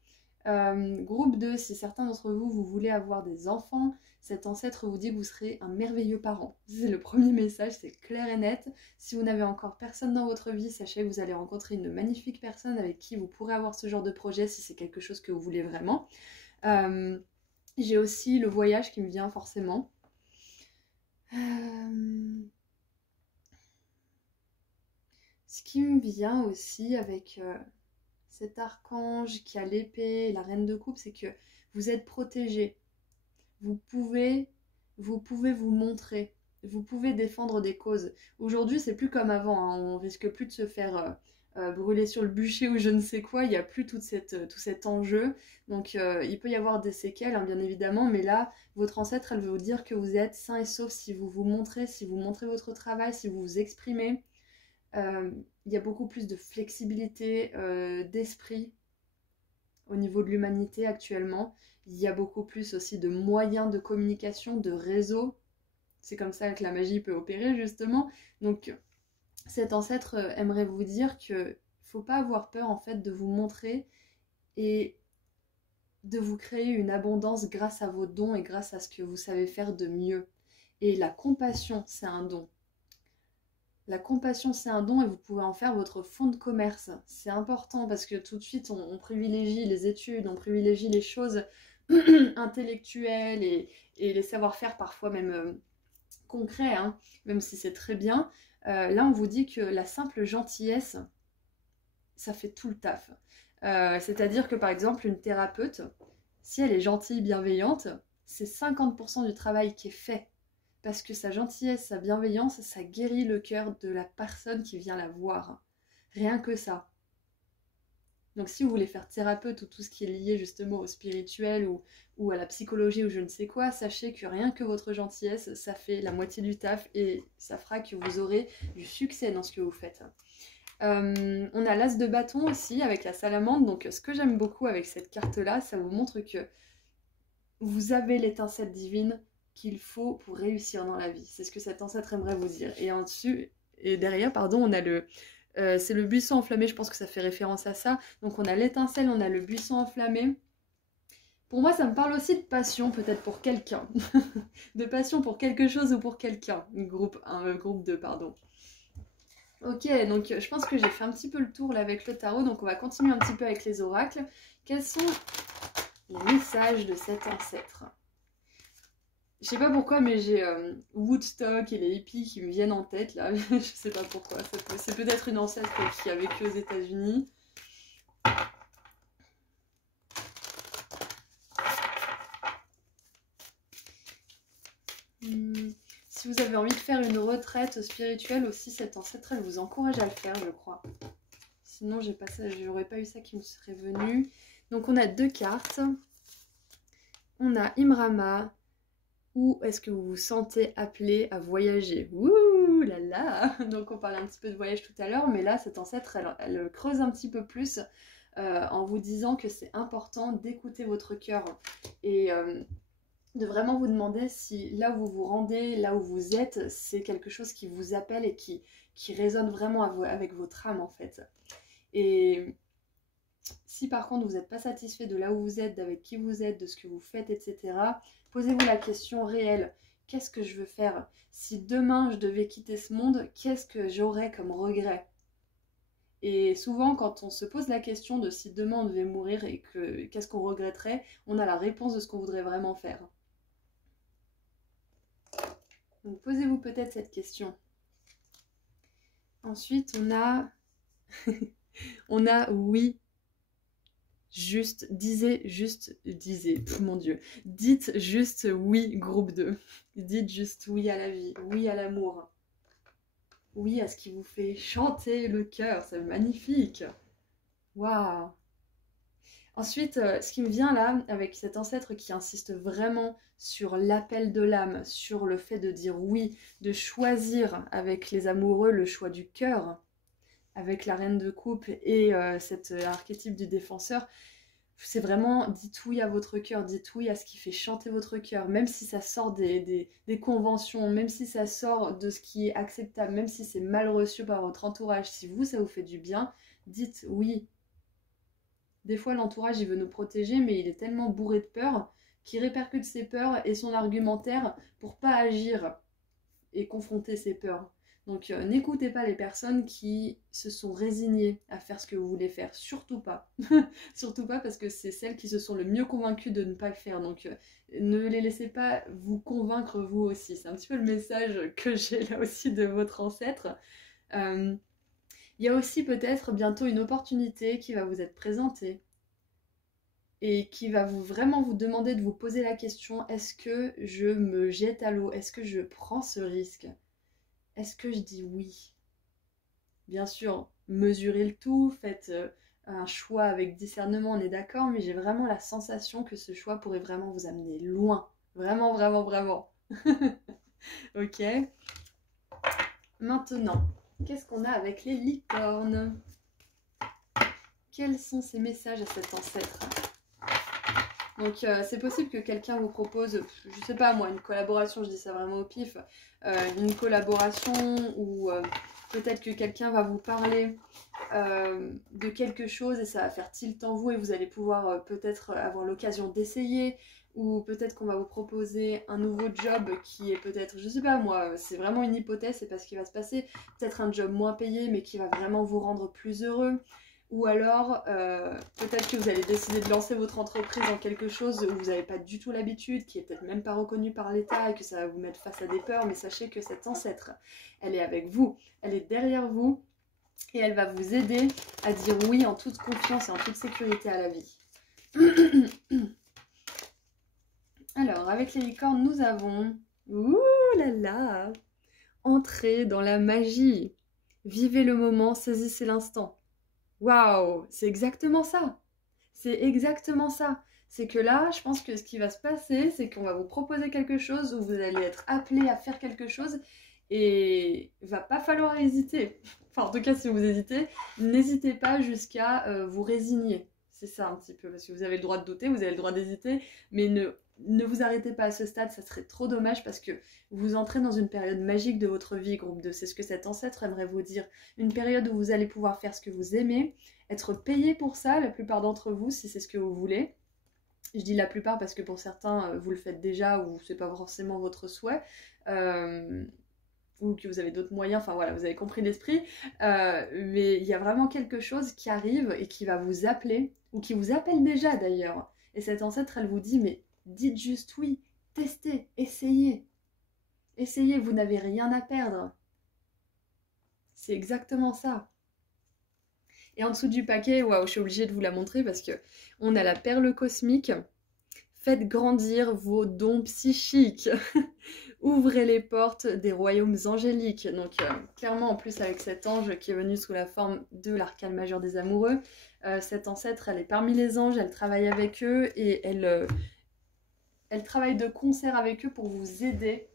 Groupe 2, si certains d'entre vous, vous voulez avoir des enfants, cet ancêtre vous dit que vous serez un merveilleux parent. C'est le premier message, c'est clair et net. Si vous n'avez encore personne dans votre vie, sachez que vous allez rencontrer une magnifique personne avec qui vous pourrez avoir ce genre de projet si c'est quelque chose que vous voulez vraiment. J'ai aussi le voyage qui me vient forcément. Ce qui me vient aussi avec cet archange qui a l'épée, la reine de coupe, c'est que vous êtes protégé. Vous pouvez vous montrer. Vous pouvez défendre des causes. Aujourd'hui, c'est plus comme avant. Hein. On risque plus de se faire brûler sur le bûcher ou je ne sais quoi. Il n'y a plus tout cet enjeu. Donc, il peut y avoir des séquelles, hein, bien évidemment. Mais là, votre ancêtre, elle veut vous dire que vous êtes sain et sauf si vous vous montrez, si vous montrez votre travail, si vous vous exprimez. Il y a beaucoup plus de flexibilité d'esprit au niveau de l'humanité actuellement. Il y a beaucoup plus aussi de moyens de communication, de réseaux. C'est comme ça que la magie peut opérer justement. Donc cet ancêtre aimerait vous dire qu'il ne faut pas avoir peur en fait de vous montrer et de vous créer une abondance grâce à vos dons et grâce à ce que vous savez faire de mieux. Et la compassion, c'est un don. La compassion, c'est un don et vous pouvez en faire votre fonds de commerce. C'est important parce que tout de suite, on privilégie les études, on privilégie les choses intellectuelles et les savoir-faire parfois même concrets, hein, même si c'est très bien. Là, on vous dit que la simple gentillesse, ça fait tout le taf. C'est-à-dire que par exemple, une thérapeute, si elle est gentille, bienveillante, c'est 50% du travail qui est fait. Parce que sa gentillesse, sa bienveillance, ça guérit le cœur de la personne qui vient la voir. Rien que ça. Donc si vous voulez faire thérapeute ou tout ce qui est lié justement au spirituel ou à la psychologie ou je ne sais quoi, sachez que rien que votre gentillesse, ça fait la moitié du taf et ça fera que vous aurez du succès dans ce que vous faites. On a l'as de bâton aussi avec la salamandre. Donc ce que j'aime beaucoup avec cette carte-là, ça vous montre que vous avez l'étincelle divine qu'il faut pour réussir dans la vie. C'est ce que cet ancêtre aimerait vous dire. Et en dessus, et derrière, pardon, on a c'est le buisson enflammé, je pense que ça fait référence à ça. Donc on a l'étincelle, on a le buisson enflammé. Pour moi, ça me parle aussi de passion, peut-être pour quelqu'un. De passion pour quelque chose ou pour quelqu'un. Groupe 2, pardon. Ok, donc je pense que j'ai fait un petit peu le tour là avec le tarot, donc on va continuer un petit peu avec les oracles. Quels sont les messages de cet ancêtre? Je sais pas pourquoi, mais j'ai Woodstock et les hippies qui me viennent en tête là. Je sais pas pourquoi. C'est peut-être une ancêtre qui a vécu aux États-Unis. Si vous avez envie de faire une retraite spirituelle aussi, cette ancêtre, elle vous encourage à le faire, je crois. Sinon, j'aurais pas eu ça qui me serait venu. Donc, on a 2 cartes. On a Imrama. Où est-ce que vous vous sentez appelé à voyager? Ouh là là. Donc, on parlait un petit peu de voyage tout à l'heure, mais là, cette ancêtre, elle creuse un petit peu plus en vous disant que c'est important d'écouter votre cœur et de vraiment vous demander si là où vous vous rendez, là où vous êtes, c'est quelque chose qui vous appelle et qui résonne vraiment avec votre âme en fait. Et si par contre vous n'êtes pas satisfait de là où vous êtes, d'avec qui vous êtes, de ce que vous faites, etc., posez-vous la question réelle. Qu'est-ce que je veux faire? Si demain je devais quitter ce monde, qu'est-ce que j'aurais comme regret? Et souvent, quand on se pose la question de si demain on devait mourir et que qu'est-ce qu'on regretterait, on a la réponse de ce qu'on voudrait vraiment faire. Donc posez-vous peut-être cette question. Ensuite, on a oui. Juste, mon Dieu. Dites juste oui, groupe 2. Dites juste oui à la vie, oui à l'amour. Oui à ce qui vous fait chanter le cœur, c'est magnifique. Waouh. Ensuite, ce qui me vient là, avec cet ancêtre qui insiste vraiment sur l'appel de l'âme, sur le fait de dire oui, de choisir avec les amoureux le choix du cœur, avec la reine de coupe et cet archétype du défenseur, c'est vraiment dites oui à votre cœur, dites oui à ce qui fait chanter votre cœur, même si ça sort des conventions, même si ça sort de ce qui est acceptable, même si c'est mal reçu par votre entourage, si vous, ça vous fait du bien, dites oui. Des fois, l'entourage, il veut nous protéger, mais il est tellement bourré de peur qu'il répercute ses peurs et son argumentaire pour pas agir et confronter ses peurs. Donc n'écoutez pas les personnes qui se sont résignées à faire ce que vous voulez faire, surtout pas. Surtout pas parce que c'est celles qui se sont le mieux convaincues de ne pas le faire. Donc ne les laissez pas vous convaincre vous aussi. C'est un petit peu le message que j'ai là aussi de votre ancêtre. Il y a aussi peut-être bientôt une opportunité qui va vous être présentée et qui va vraiment vous demander de vous poser la question, est-ce que je me jette à l'eau? Est-ce que je prends ce risque? Est-ce que je dis oui? Bien sûr, mesurez le tout, faites un choix avec discernement, on est d'accord, mais j'ai vraiment la sensation que ce choix pourrait vraiment vous amener loin. Vraiment, vraiment, vraiment. Ok. Maintenant, Qu'est-ce qu'on a avec les licornes? Quels sont ces messages à cet ancêtre? Donc c'est possible que quelqu'un vous propose, je sais pas moi, une collaboration, je dis ça vraiment au pif, une collaboration ou peut-être que quelqu'un va vous parler de quelque chose et ça va faire tilt en vous et vous allez pouvoir peut-être avoir l'occasion d'essayer, ou peut-être qu'on va vous proposer un nouveau job qui est peut-être, je sais pas moi, c'est vraiment une hypothèse, c'est pas ce qui va se passer, peut-être un job moins payé mais qui va vraiment vous rendre plus heureux. Ou alors, peut-être que vous allez décider de lancer votre entreprise dans quelque chose où vous n'avez pas du tout l'habitude, qui est peut-être même pas reconnu par l'État et que ça va vous mettre face à des peurs. Mais sachez que cette ancêtre, elle est avec vous, elle est derrière vous et elle va vous aider à dire oui en toute confiance et en toute sécurité à la vie. Alors, avec les licornes, nous avons... Ouh là là! Entrez dans la magie. Vivez le moment, saisissez l'instant. Waouh, c'est exactement ça. C'est exactement ça. C'est que là, je pense que ce qui va se passer, c'est qu'on va vous proposer quelque chose où vous allez être appelé à faire quelque chose et il va pas falloir hésiter. Enfin, en tout cas, si vous hésitez, n'hésitez pas jusqu'à vous résigner. C'est ça un petit peu, parce que vous avez le droit de douter, vous avez le droit d'hésiter, mais ne vous arrêtez pas à ce stade, ça serait trop dommage parce que vous entrez dans une période magique de votre vie, groupe 2. C'est ce que cet ancêtre aimerait vous dire. Une période où vous allez pouvoir faire ce que vous aimez, être payé pour ça, la plupart d'entre vous, si c'est ce que vous voulez. Je dis la plupart parce que pour certains, vous le faites déjà ou c'est pas forcément votre souhait. Ou que vous avez d'autres moyens, enfin voilà, vous avez compris l'esprit. Mais il y a vraiment quelque chose qui arrive et qui va vous appeler, ou qui vous appelle déjà d'ailleurs. Et cette ancêtre, elle vous dit, mais dites juste oui, testez, essayez. Essayez, vous n'avez rien à perdre. C'est exactement ça. Et en dessous du paquet, waouh, je suis obligée de vous la montrer parce que on a la perle cosmique. Faites grandir vos dons psychiques. Ouvrez les portes des royaumes angéliques. Donc clairement, en plus avec cet ange qui est venu sous la forme de l'arcane majeur des amoureux, cette ancêtre, elle est parmi les anges, elle travaille avec eux et elle travaille de concert avec eux pour vous aider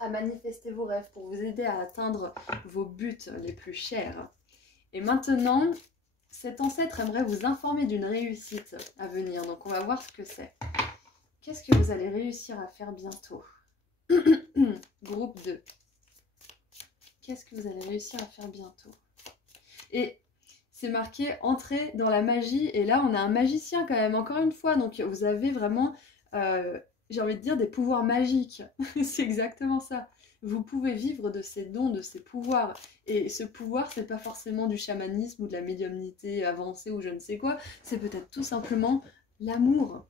à manifester vos rêves, pour vous aider à atteindre vos buts les plus chers. Et maintenant, cet ancêtre aimerait vous informer d'une réussite à venir. Donc on va voir ce que c'est. Qu'est-ce que vous allez réussir à faire bientôt? Groupe 2. Qu'est-ce que vous allez réussir à faire bientôt? Et c'est marqué entrer dans la magie. Et là, on a un magicien quand même, encore une fois. Donc vous avez vraiment, j'ai envie de dire, des pouvoirs magiques. C'est exactement ça. Vous pouvez vivre de ces dons, de ces pouvoirs. Et ce pouvoir, c'est pas forcément du chamanisme ou de la médiumnité avancée ou je ne sais quoi. C'est peut-être tout simplement l'amour,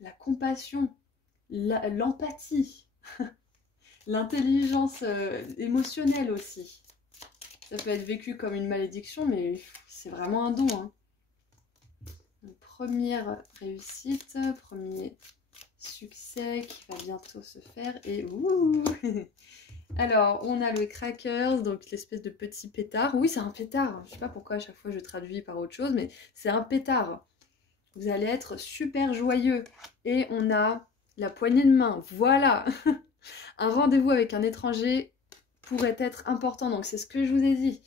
la compassion, l'empathie, l'intelligence émotionnelle aussi. Ça peut être vécu comme une malédiction, mais c'est vraiment un don. Hein. Donc, première réussite, premier succès qui va bientôt se faire. Et ouh. Alors, on a le crackers, donc l'espèce de petit pétard. Oui, c'est un pétard. Je sais pas pourquoi à chaque fois je traduis par autre chose, mais c'est un pétard. Vous allez être super joyeux. Et on a la poignée de main. Voilà. Un rendez-vous avec un étranger pourrait être important. Donc, c'est ce que je vous ai dit.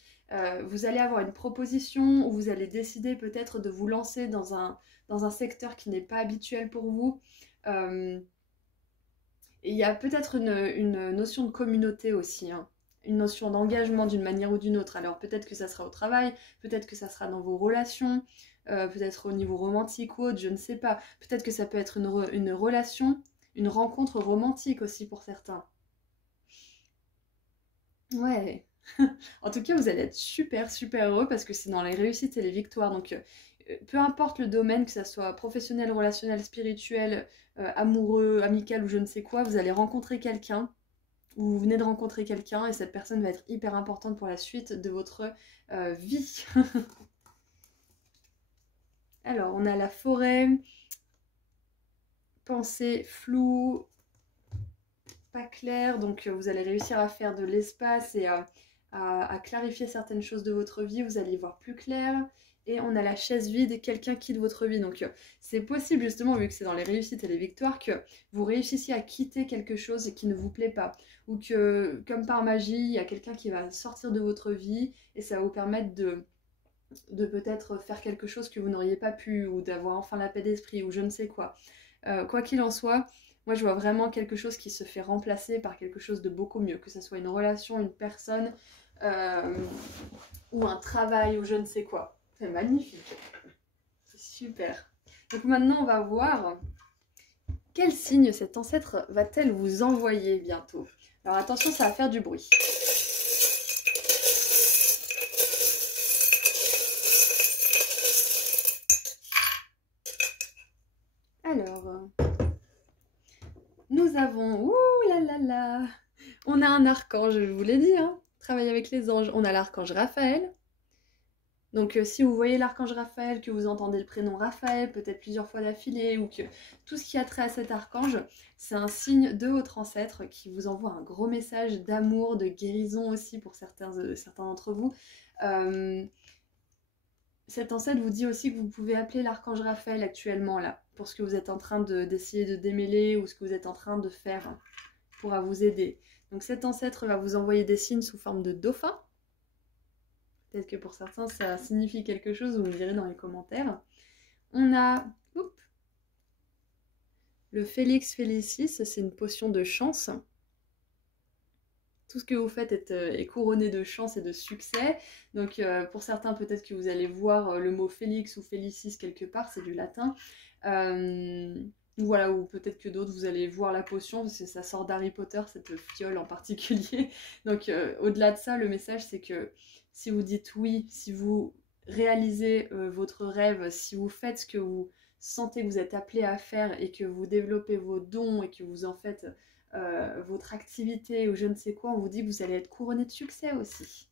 Vous allez avoir une proposition où vous allez décider peut-être de vous lancer dans un secteur qui n'est pas habituel pour vous. Et il y a peut-être une notion de communauté aussi, hein. Une notion d'engagement d'une manière ou d'une autre. Alors peut-être que ça sera au travail, peut-être que ça sera dans vos relations, peut-être au niveau romantique ou autre, je ne sais pas. Peut-être que ça peut être une relation, une rencontre romantique aussi pour certains. Ouais. En tout cas, vous allez être super, super heureux parce que c'est dans les réussites et les victoires. Donc, peu importe le domaine, que ça soit professionnel, relationnel, spirituel, amoureux, amical ou je ne sais quoi, vous allez rencontrer quelqu'un ou vous venez de rencontrer quelqu'un et cette personne va être hyper importante pour la suite de votre vie. Alors, on a la forêt, pensée floue, pas claire, donc vous allez réussir à faire de l'espace et à clarifier certaines choses de votre vie, vous allez y voir plus clair. et on a la chaise vide, quelqu'un quitte votre vie. Donc c'est possible justement, vu que c'est dans les réussites et les victoires, que vous réussissiez à quitter quelque chose qui ne vous plaît pas. Ou que, comme par magie, il y a quelqu'un qui va sortir de votre vie et ça va vous permettre de peut-être faire quelque chose que vous n'auriez pas pu, ou d'avoir enfin la paix d'esprit, ou je ne sais quoi. Quoi qu'il en soit, moi je vois vraiment quelque chose qui se fait remplacer par quelque chose de beaucoup mieux, que ce soit une relation, une personne, ou un travail, ou je ne sais quoi. C'est magnifique. C'est super. Donc maintenant on va voir quel signe cet ancêtre va-t-elle vous envoyer bientôt. Alors attention, ça va faire du bruit. Alors, nous avons, ouh là là là, on a un archange, je vous l'ai dit, hein, travaille avec les anges. On a l'archange Raphaël. Donc si vous voyez l'archange Raphaël, que vous entendez le prénom Raphaël, peut-être plusieurs fois d'affilée, ou que tout ce qui a trait à cet archange, c'est un signe de votre ancêtre qui vous envoie un gros message d'amour, de guérison aussi pour certains d'entre vous. Cet ancêtre vous dit aussi que vous pouvez appeler l'archange Raphaël actuellement là, pour ce que vous êtes en train d'essayer de démêler, ou ce que vous êtes en train de faire pour vous aider. Donc cet ancêtre va vous envoyer des signes sous forme de dauphin. Peut-être que pour certains, ça signifie quelque chose, vous me direz dans les commentaires. On a le Felix Felicis, c'est une potion de chance. Tout ce que vous faites est couronné de chance et de succès. Donc pour certains, peut-être que vous allez voir le mot Félix ou Felicis quelque part, c'est du latin. Voilà, ou peut-être que d'autres, vous allez voir la potion, parce que ça sort d'Harry Potter, cette fiole en particulier. Donc au-delà de ça, le message, c'est que si vous dites oui, si vous réalisez votre rêve, si vous faites ce que vous sentez que vous êtes appelé à faire, et que vous développez vos dons, et que vous en faites votre activité, ou je ne sais quoi, on vous dit que vous allez être couronné de succès aussi.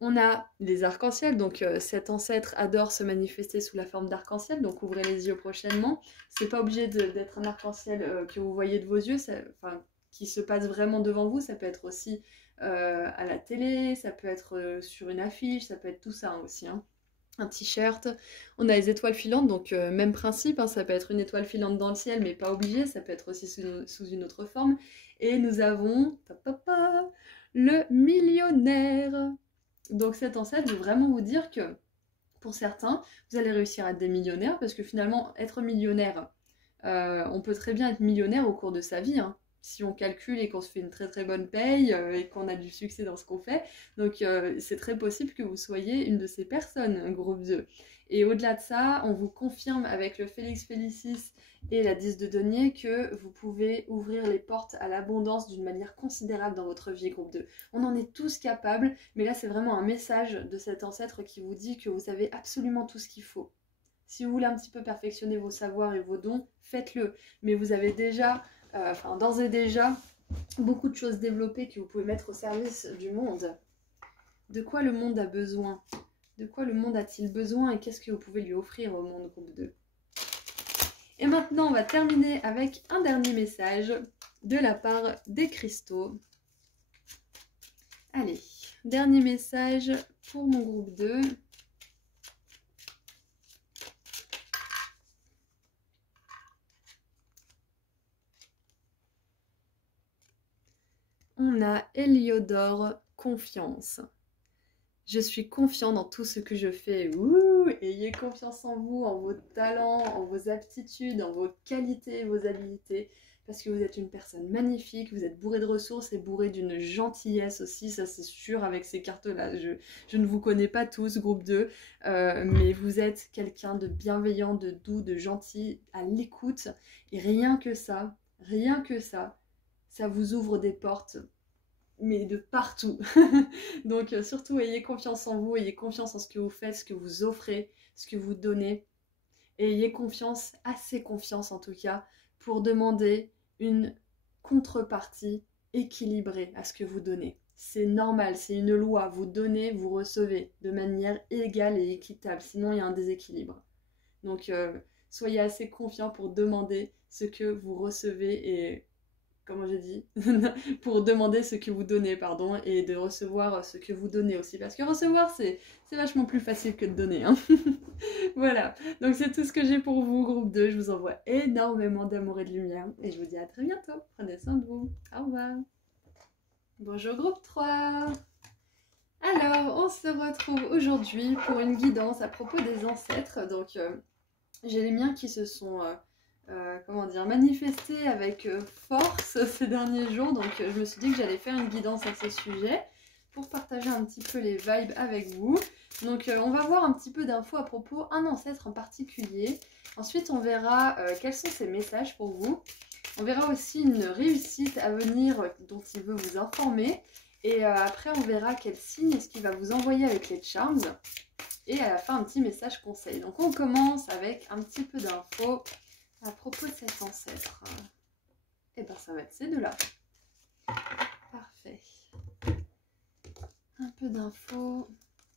On a les arcs-en-ciel, donc cet ancêtre adore se manifester sous la forme d'arc-en-ciel, donc ouvrez les yeux prochainement. C'est pas obligé d'être un arc-en-ciel que vous voyez de vos yeux, qui se passe vraiment devant vous, ça peut être aussi à la télé, ça peut être sur une affiche, ça peut être tout ça aussi, hein. Un t-shirt. On a les étoiles filantes, donc même principe, hein, ça peut être une étoile filante dans le ciel, mais pas obligé, ça peut être aussi sous une autre forme. Et nous avons le millionnaire. Donc cet ancêtre veut vraiment vous dire que pour certains, vous allez réussir à être des millionnaires, parce que finalement, être millionnaire, on peut très bien être millionnaire au cours de sa vie, hein, si on calcule et qu'on se fait une très très bonne paye et qu'on a du succès dans ce qu'on fait. Donc c'est très possible que vous soyez une de ces personnes, groupe 2. Et au-delà de ça, on vous confirme avec le Félix Félicis et la 10 de denier que vous pouvez ouvrir les portes à l'abondance d'une manière considérable dans votre vie, groupe 2. On en est tous capables, mais là c'est vraiment un message de cet ancêtre qui vous dit que vous avez absolument tout ce qu'il faut. Si vous voulez un petit peu perfectionner vos savoirs et vos dons, faites-le. Mais vous avez déjà, d'ores et déjà, beaucoup de choses développées que vous pouvez mettre au service du monde. De quoi le monde a besoin? De quoi le monde a-t-il besoin? Et qu'est-ce que vous pouvez lui offrir au monde, groupe 2? Et maintenant, on va terminer avec un dernier message de la part des cristaux. Allez, dernier message pour mon groupe 2. On a Héliodore, confiance. Je suis confiant dans tout ce que je fais. Ouh, ayez confiance en vous, en vos talents, en vos aptitudes, en vos qualités, vos habiletés. Parce que vous êtes une personne magnifique, vous êtes bourré de ressources et bourré d'une gentillesse aussi, ça c'est sûr avec ces cartes-là. Je ne vous connais pas tous, groupe 2, mais vous êtes quelqu'un de bienveillant, de doux, de gentil, à l'écoute. Et rien que ça, ça vous ouvre des portes, mais de partout. Donc surtout ayez confiance en vous, ayez confiance en ce que vous faites, ce que vous offrez, ce que vous donnez. Et ayez confiance, assez confiance en tout cas, pour demander une contrepartie équilibrée à ce que vous donnez. C'est normal, c'est une loi, vous donnez, vous recevez de manière égale et équitable, sinon il y a un déséquilibre. Donc soyez assez confiant pour demander ce que vous recevez, et comment j'ai dit, pour demander ce que vous donnez, pardon, et de recevoir ce que vous donnez aussi. Parce que recevoir, c'est vachement plus facile que de donner. Hein. Voilà, donc c'est tout ce que j'ai pour vous, groupe 2. Je vous envoie énormément d'amour et de lumière. Et je vous dis à très bientôt. Prenez soin de vous. Au revoir. Bonjour, groupe 3. Alors, on se retrouve aujourd'hui pour une guidance à propos des ancêtres. Donc, j'ai les miens qui se sont... comment dire, manifesté avec force ces derniers jours, donc je me suis dit que j'allais faire une guidance à ce sujet pour partager un petit peu les vibes avec vous. Donc on va voir un petit peu d'infos à propos d'un ancêtre en particulier. Ensuite on verra quels sont ses messages pour vous. On verra aussi une réussite à venir dont il veut vous informer. Et après on verra quel signe est-ce qu'il va vous envoyer avec les charms. Et à la fin un petit message conseil. Donc on commence avec un petit peu d'infos à propos de cet ancêtre. Et ben ça va être ces deux-là. Parfait. Un peu d'infos.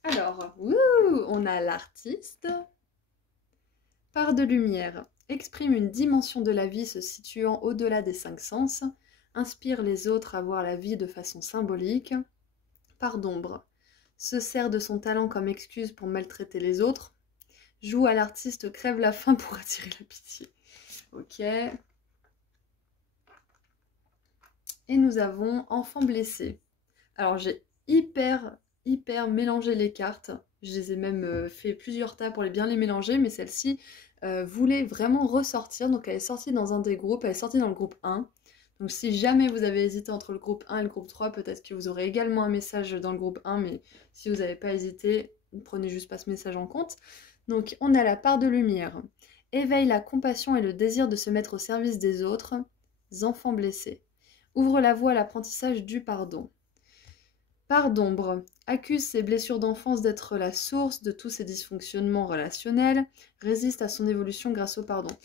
Alors, on a l'artiste. Part de lumière. Exprime une dimension de la vie se situant au-delà des 5 sens. Inspire les autres à voir la vie de façon symbolique. Part d'ombre. Se sert de son talent comme excuse pour maltraiter les autres. Joue à l'artiste crève la faim pour attirer la pitié. Ok. Et nous avons enfant blessé. Alors j'ai hyper mélangé les cartes. Je les ai même fait plusieurs tas pour bien les mélanger, mais celle-ci voulait vraiment ressortir. Donc elle est sortie dans un des groupes, elle est sortie dans le groupe 1. Donc si jamais vous avez hésité entre le groupe 1 et le groupe 3, peut-être que vous aurez également un message dans le groupe 1, mais si vous n'avez pas hésité, prenez juste pas ce message en compte. Donc on a la part de lumière. Éveille la compassion et le désir de se mettre au service des autres. Enfants blessés. Ouvre la voie à l'apprentissage du pardon. Part d'ombre. Accuse ses blessures d'enfance d'être la source de tous ses dysfonctionnements relationnels. Résiste à son évolution grâce au pardon.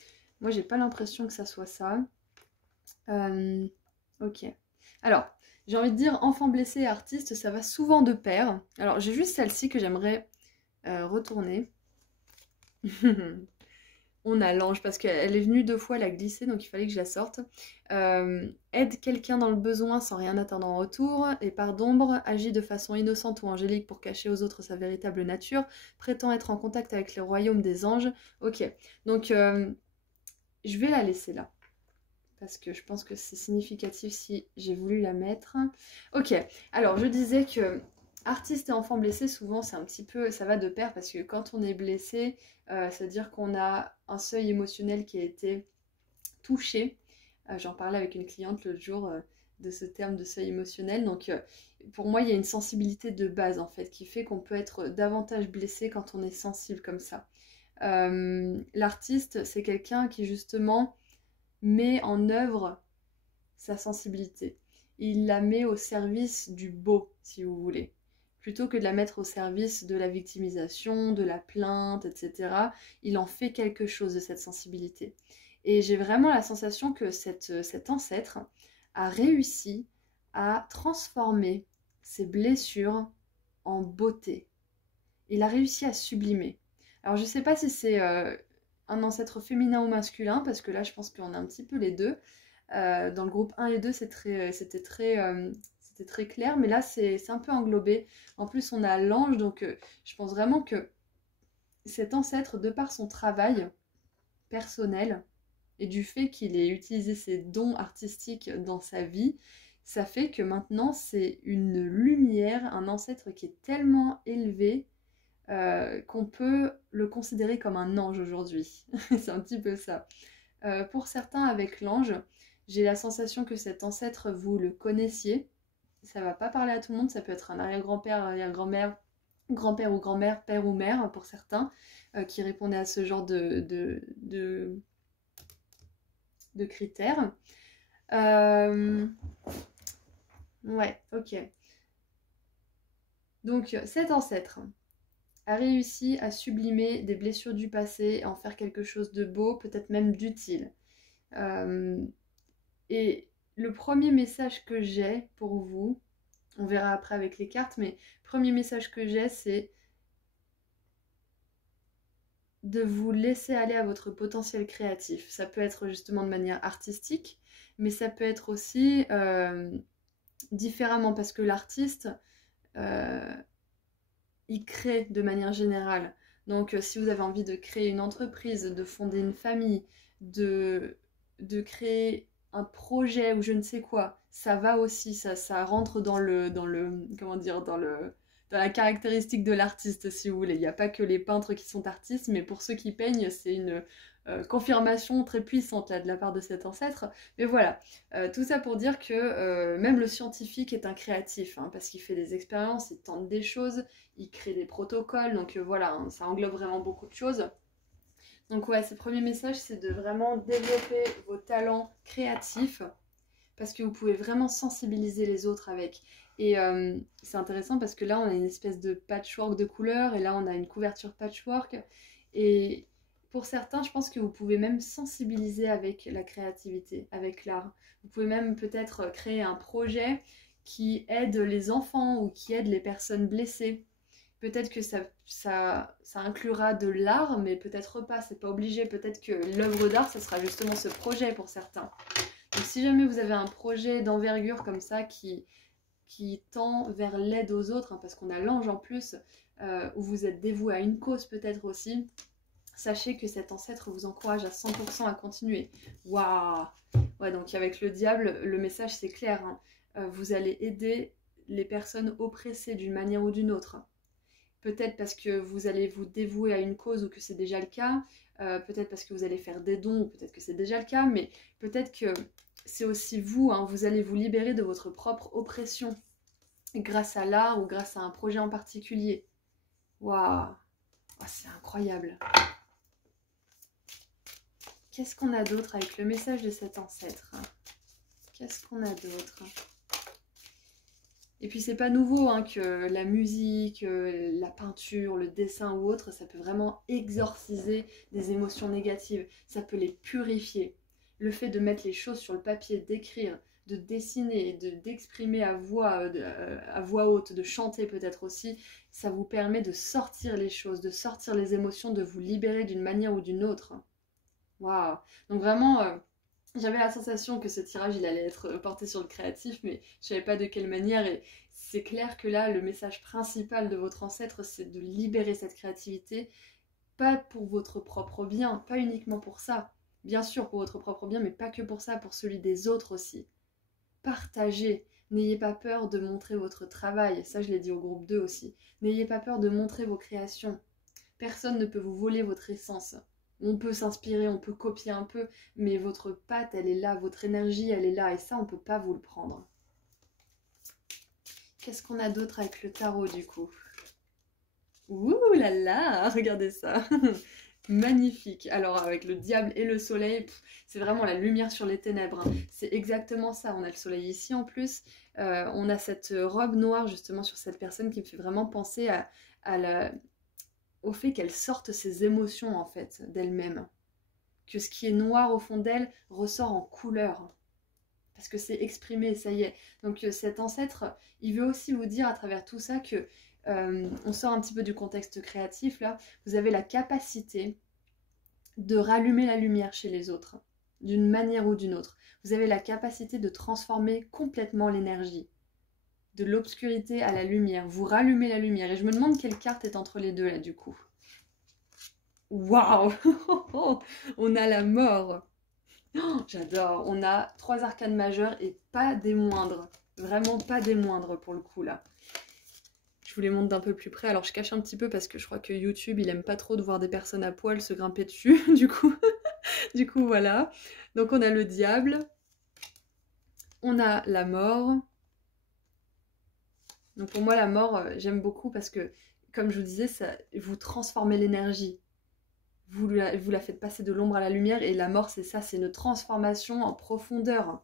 Moi, j'ai pas l'impression que ça soit ça. Ok. Alors, j'ai envie de dire enfant blessé et artiste, ça va souvent de pair. Alors, j'ai juste celle-ci que j'aimerais retourner. On a l'ange parce qu'elle est venue 2 fois, elle a glissé, donc il fallait que je la sorte. Aide quelqu'un dans le besoin sans rien attendre en retour. Et part d'ombre, agit de façon innocente ou angélique pour cacher aux autres sa véritable nature. Prétend être en contact avec le royaume des anges. Ok, donc je vais la laisser là. Parce que je pense que c'est significatif si j'ai voulu la mettre. Ok, alors je disais que artiste et enfant blessé, souvent c'est un petit peu, ça va de pair parce que quand on est blessé, c'est-à-dire qu'on a un seuil émotionnel qui a été touché. J'en parlais avec une cliente l'autre jour de ce terme de seuil émotionnel. Donc pour moi, il y a une sensibilité de base en fait qui fait qu'on peut être davantage blessé quand on est sensible comme ça. L'artiste, c'est quelqu'un qui justement met en œuvre sa sensibilité. Il la met au service du beau, si vous voulez. Plutôt que de la mettre au service de la victimisation, de la plainte, etc. Il en fait quelque chose de cette sensibilité. Et j'ai vraiment la sensation que cet ancêtre a réussi à transformer ses blessures en beauté. Il a réussi à sublimer. Alors je ne sais pas si c'est un ancêtre féminin ou masculin, parce que là je pense qu'on a un petit peu les deux. Dans le groupe 1 et 2 c'était très clair, mais là c'est un peu englobé. En plus on a l'ange, donc je pense vraiment que cet ancêtre, de par son travail personnel et du fait qu'il ait utilisé ses dons artistiques dans sa vie, ça fait que maintenant c'est une lumière, un ancêtre qui est tellement élevé qu'on peut le considérer comme un ange aujourd'hui. C'est un petit peu ça. Pour certains, avec l'ange, j'ai la sensation que cet ancêtre, vous le connaissiez. Ça va pas parler à tout le monde, ça peut être un arrière-grand-père, arrière-grand-mère, grand-père ou grand-mère, père ou mère pour certains, qui répondaient à ce genre de critères. Ouais, ok. Donc cet ancêtre a réussi à sublimer des blessures du passé, à en faire quelque chose de beau, peut-être même d'utile. Et le premier message que j'ai pour vous, on verra après avec les cartes, mais le premier message que j'ai, c'est de vous laisser aller à votre potentiel créatif. Ça peut être justement de manière artistique, mais ça peut être aussi différemment parce que l'artiste, il crée de manière générale. Donc si vous avez envie de créer une entreprise, de fonder une famille, de créer un projet ou je ne sais quoi, ça va aussi, ça rentre comment dire, dans la caractéristique de l'artiste, si vous voulez. Il n'y a pas que les peintres qui sont artistes, mais pour ceux qui peignent, c'est une confirmation très puissante là, de la part de cet ancêtre. Mais voilà, tout ça pour dire que même le scientifique est un créatif, hein, parce qu'il fait des expériences, il tente des choses, il crée des protocoles, donc voilà, hein, ça englobe vraiment beaucoup de choses. Donc ouais, ce premier message, c'est de vraiment développer vos talents créatifs, parce que vous pouvez vraiment sensibiliser les autres avec. Et c'est intéressant parce que là, on a une espèce de patchwork de couleurs, et là, on a une couverture patchwork. Et pour certains, je pense que vous pouvez même sensibiliser avec la créativité, avec l'art. Vous pouvez même peut-être créer un projet qui aide les enfants ou qui aide les personnes blessées. Peut-être que ça inclura de l'art, mais peut-être pas, c'est pas obligé. Peut-être que l'œuvre d'art, ça sera justement ce projet pour certains. Donc si jamais vous avez un projet d'envergure comme ça qui tend vers l'aide aux autres, hein, parce qu'on a l'ange en plus, où vous êtes dévoué à une cause peut-être aussi, sachez que cet ancêtre vous encourage à 100% à continuer. Waouh! Ouais, donc avec le diable, le message c'est clair, hein. Vous allez aider les personnes oppressées d'une manière ou d'une autre. Peut-être parce que vous allez vous dévouer à une cause ou que c'est déjà le cas, peut-être parce que vous allez faire des dons ou peut-être que c'est déjà le cas, mais peut-être que c'est aussi vous, hein, vous allez vous libérer de votre propre oppression grâce à l'art ou grâce à un projet en particulier. Waouh, oh, c'est incroyable. Qu'est-ce qu'on a d'autre avec le message de cet ancêtre? Qu'est-ce qu'on a d'autre? Et puis c'est pas nouveau hein, que la musique, la peinture, le dessin ou autre, ça peut vraiment exorciser des émotions négatives, ça peut les purifier. Le fait de mettre les choses sur le papier, d'écrire, de dessiner, d'exprimer à voix haute, de chanter peut-être aussi, ça vous permet de sortir les choses, de sortir les émotions, de vous libérer d'une manière ou d'une autre. Waouh! Donc vraiment... j'avais la sensation que ce tirage il allait être porté sur le créatif, mais je savais pas de quelle manière. Et c'est clair que là, le message principal de votre ancêtre, c'est de libérer cette créativité, pas pour votre propre bien, pas uniquement pour ça. Bien sûr pour votre propre bien, mais pas que pour ça, pour celui des autres aussi. Partagez. N'ayez pas peur de montrer votre travail. Ça, je l'ai dit au groupe 2 aussi. N'ayez pas peur de montrer vos créations. Personne ne peut vous voler votre essence. On peut s'inspirer, on peut copier un peu, mais votre patte, elle est là, votre énergie, elle est là, et ça, on ne peut pas vous le prendre. Qu'est-ce qu'on a d'autre avec le tarot, du coup? Ouh là là, regardez ça. Magnifique. Alors, avec le diable et le soleil, c'est vraiment la lumière sur les ténèbres, hein. C'est exactement ça. On a le soleil ici en plus. On a cette robe noire, justement, sur cette personne qui me fait vraiment penser au fait qu'elle sorte ses émotions en fait d'elle-même, que ce qui est noir au fond d'elle ressort en couleur, parce que c'est exprimé, ça y est. Donc cet ancêtre, il veut aussi vous dire à travers tout ça que, on sort un petit peu du contexte créatif là, vous avez la capacité de rallumer la lumière chez les autres, d'une manière ou d'une autre. Vous avez la capacité de transformer complètement l'énergie, de l'obscurité à la lumière. Vous rallumez la lumière. Et je me demande quelle carte est entre les deux là du coup. Waouh! On a la mort. Oh, j'adore. On a 3 arcanes majeures et pas des moindres. Vraiment pas des moindres pour le coup là. Je vous les montre d'un peu plus près. Alors je cache un petit peu parce que je crois que YouTube il aime pas trop de voir des personnes à poil se grimper dessus. Du coup voilà. Donc on a le diable. On a la mort. Donc pour moi la mort j'aime beaucoup parce que comme je vous disais ça vous transformez l'énergie. Vous la faites passer de l'ombre à la lumière et la mort c'est ça, c'est une transformation en profondeur.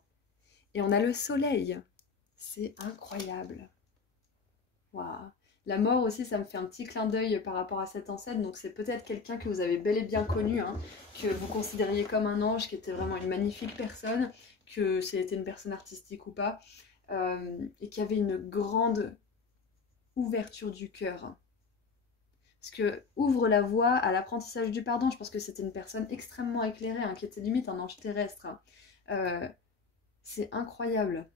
Et on a le soleil, c'est incroyable. Waouh. La mort aussi ça me fait un petit clin d'œil par rapport à cet ancêtre, donc c'est peut-être quelqu'un que vous avez bel et bien connu, hein, que vous considériez comme un ange, qui était vraiment une magnifique personne, que c'était une personne artistique ou pas, et qui avait une grande ouverture du cœur. Parce que ouvre la voie à l'apprentissage du pardon. Je pense que c'était une personne extrêmement éclairée, hein, qui était limite un ange terrestre. C'est incroyable.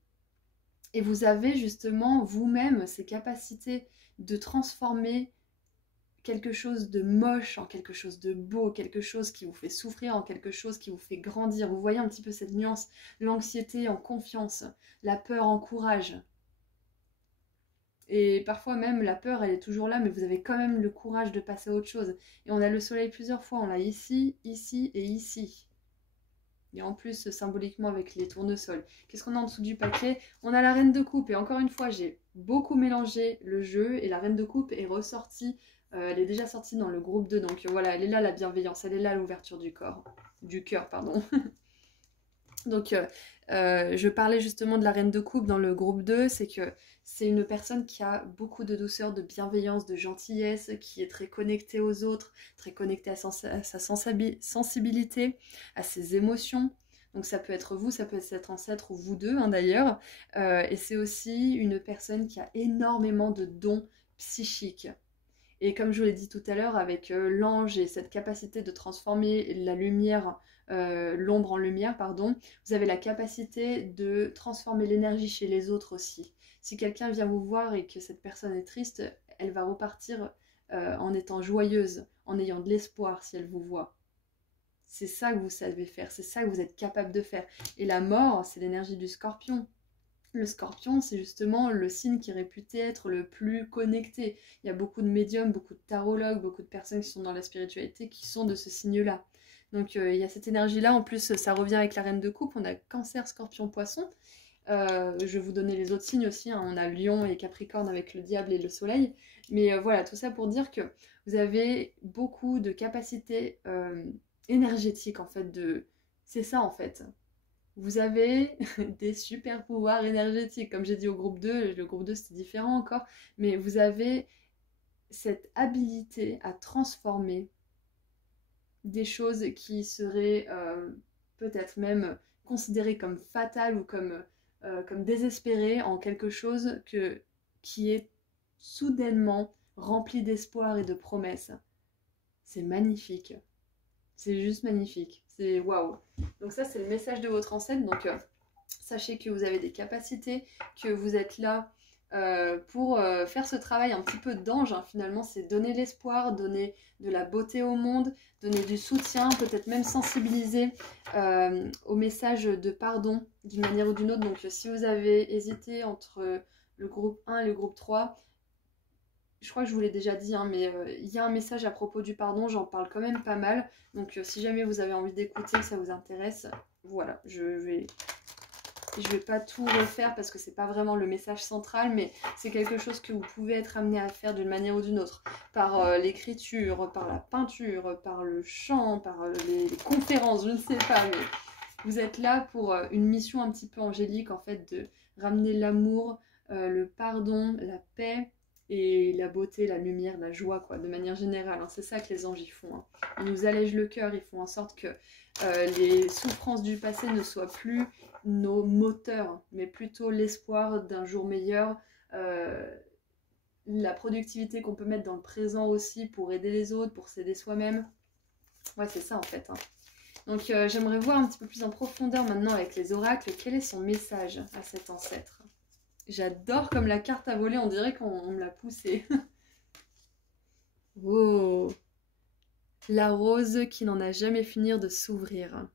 Et vous avez justement vous-même ces capacités de transformer quelque chose de moche en quelque chose de beau, quelque chose qui vous fait souffrir en quelque chose qui vous fait grandir. Vous voyez un petit peu cette nuance, l'anxiété en confiance, la peur en courage. Et parfois même la peur elle est toujours là, mais vous avez quand même le courage de passer à autre chose. Et on a le soleil plusieurs fois, on l'a ici, ici et ici. Et en plus symboliquement avec les tournesols. Qu'est-ce qu'on a en dessous du paquet? On a la reine de coupe, et encore une fois j'ai beaucoup mélangé le jeu, et la reine de coupe est ressortie. Elle est déjà sortie dans le groupe 2, donc voilà, elle est là la bienveillance, elle est là l'ouverture du corps. Du cœur, pardon. Donc je parlais justement de la reine de coupe dans le groupe 2, c'est que c'est une personne qui a beaucoup de douceur, de bienveillance, de gentillesse, qui est très connectée aux autres, très connectée à sa sensibilité, à ses émotions. Donc ça peut être vous, ça peut être cet ancêtre ou vous deux hein, d'ailleurs. Et c'est aussi une personne qui a énormément de dons psychiques. Et comme je vous l'ai dit tout à l'heure, avec l'ange et cette capacité de transformer la lumière, l'ombre en lumière, pardon, vous avez la capacité de transformer l'énergie chez les autres aussi. Si quelqu'un vient vous voir et que cette personne est triste, elle va repartir en étant joyeuse, en ayant de l'espoir si elle vous voit. C'est ça que vous savez faire, c'est ça que vous êtes capable de faire. Et la mort, c'est l'énergie du scorpion. Le scorpion, c'est justement le signe qui est réputé être le plus connecté. Il y a beaucoup de médiums, beaucoup de tarologues, beaucoup de personnes qui sont dans la spiritualité qui sont de ce signe-là. Donc il y a cette énergie-là. En plus, ça revient avec la reine de coupe. On a cancer, scorpion, poisson. Je vais vous donner les autres signes aussi. Hein. On a lion et capricorne avec le diable et le soleil. Mais voilà, tout ça pour dire que vous avez beaucoup de capacités énergétiques en fait. C'est ça en fait. Vous avez des super pouvoirs énergétiques. Comme j'ai dit au groupe 2, le groupe 2 c'est différent encore, mais vous avez cette habilité à transformer des choses qui seraient peut-être même considérées comme fatales ou comme désespérées en quelque chose qui est soudainement rempli d'espoir et de promesses. C'est magnifique. C'est juste magnifique. C'est waouh. Donc ça, c'est le message de votre ancêtre. Donc sachez que vous avez des capacités, que vous êtes là pour faire ce travail un petit peu d'ange. Hein. Finalement, c'est donner l'espoir, donner de la beauté au monde, donner du soutien, peut-être même sensibiliser au message de pardon d'une manière ou d'une autre. Donc si vous avez hésité entre le groupe 1 et le groupe 3, je crois que je vous l'ai déjà dit, hein, mais il y a un message à propos du pardon, j'en parle quand même pas mal. Donc si jamais vous avez envie d'écouter, que ça vous intéresse, voilà, je vais pas tout refaire parce que c'est pas vraiment le message central, mais c'est quelque chose que vous pouvez être amené à faire d'une manière ou d'une autre. Par l'écriture, par la peinture, par le chant, par les conférences, je ne sais pas, mais vous êtes là pour une mission un petit peu angélique, en fait, de ramener l'amour, le pardon, la paix, et la beauté, la lumière, la joie, quoi, de manière générale. Hein. C'est ça que les anges y font. Hein. Ils nous allègent le cœur, ils font en sorte que les souffrances du passé ne soient plus nos moteurs, mais plutôt l'espoir d'un jour meilleur, la productivité qu'on peut mettre dans le présent aussi pour aider les autres, pour s'aider soi-même. Ouais, c'est ça en fait. Hein. Donc j'aimerais voir un petit peu plus en profondeur maintenant avec les oracles, quel est son message à cet ancêtre. J'adore comme la carte à voler, on dirait qu'on me l'a poussée. Oh, la rose qui n'en a jamais fini de s'ouvrir.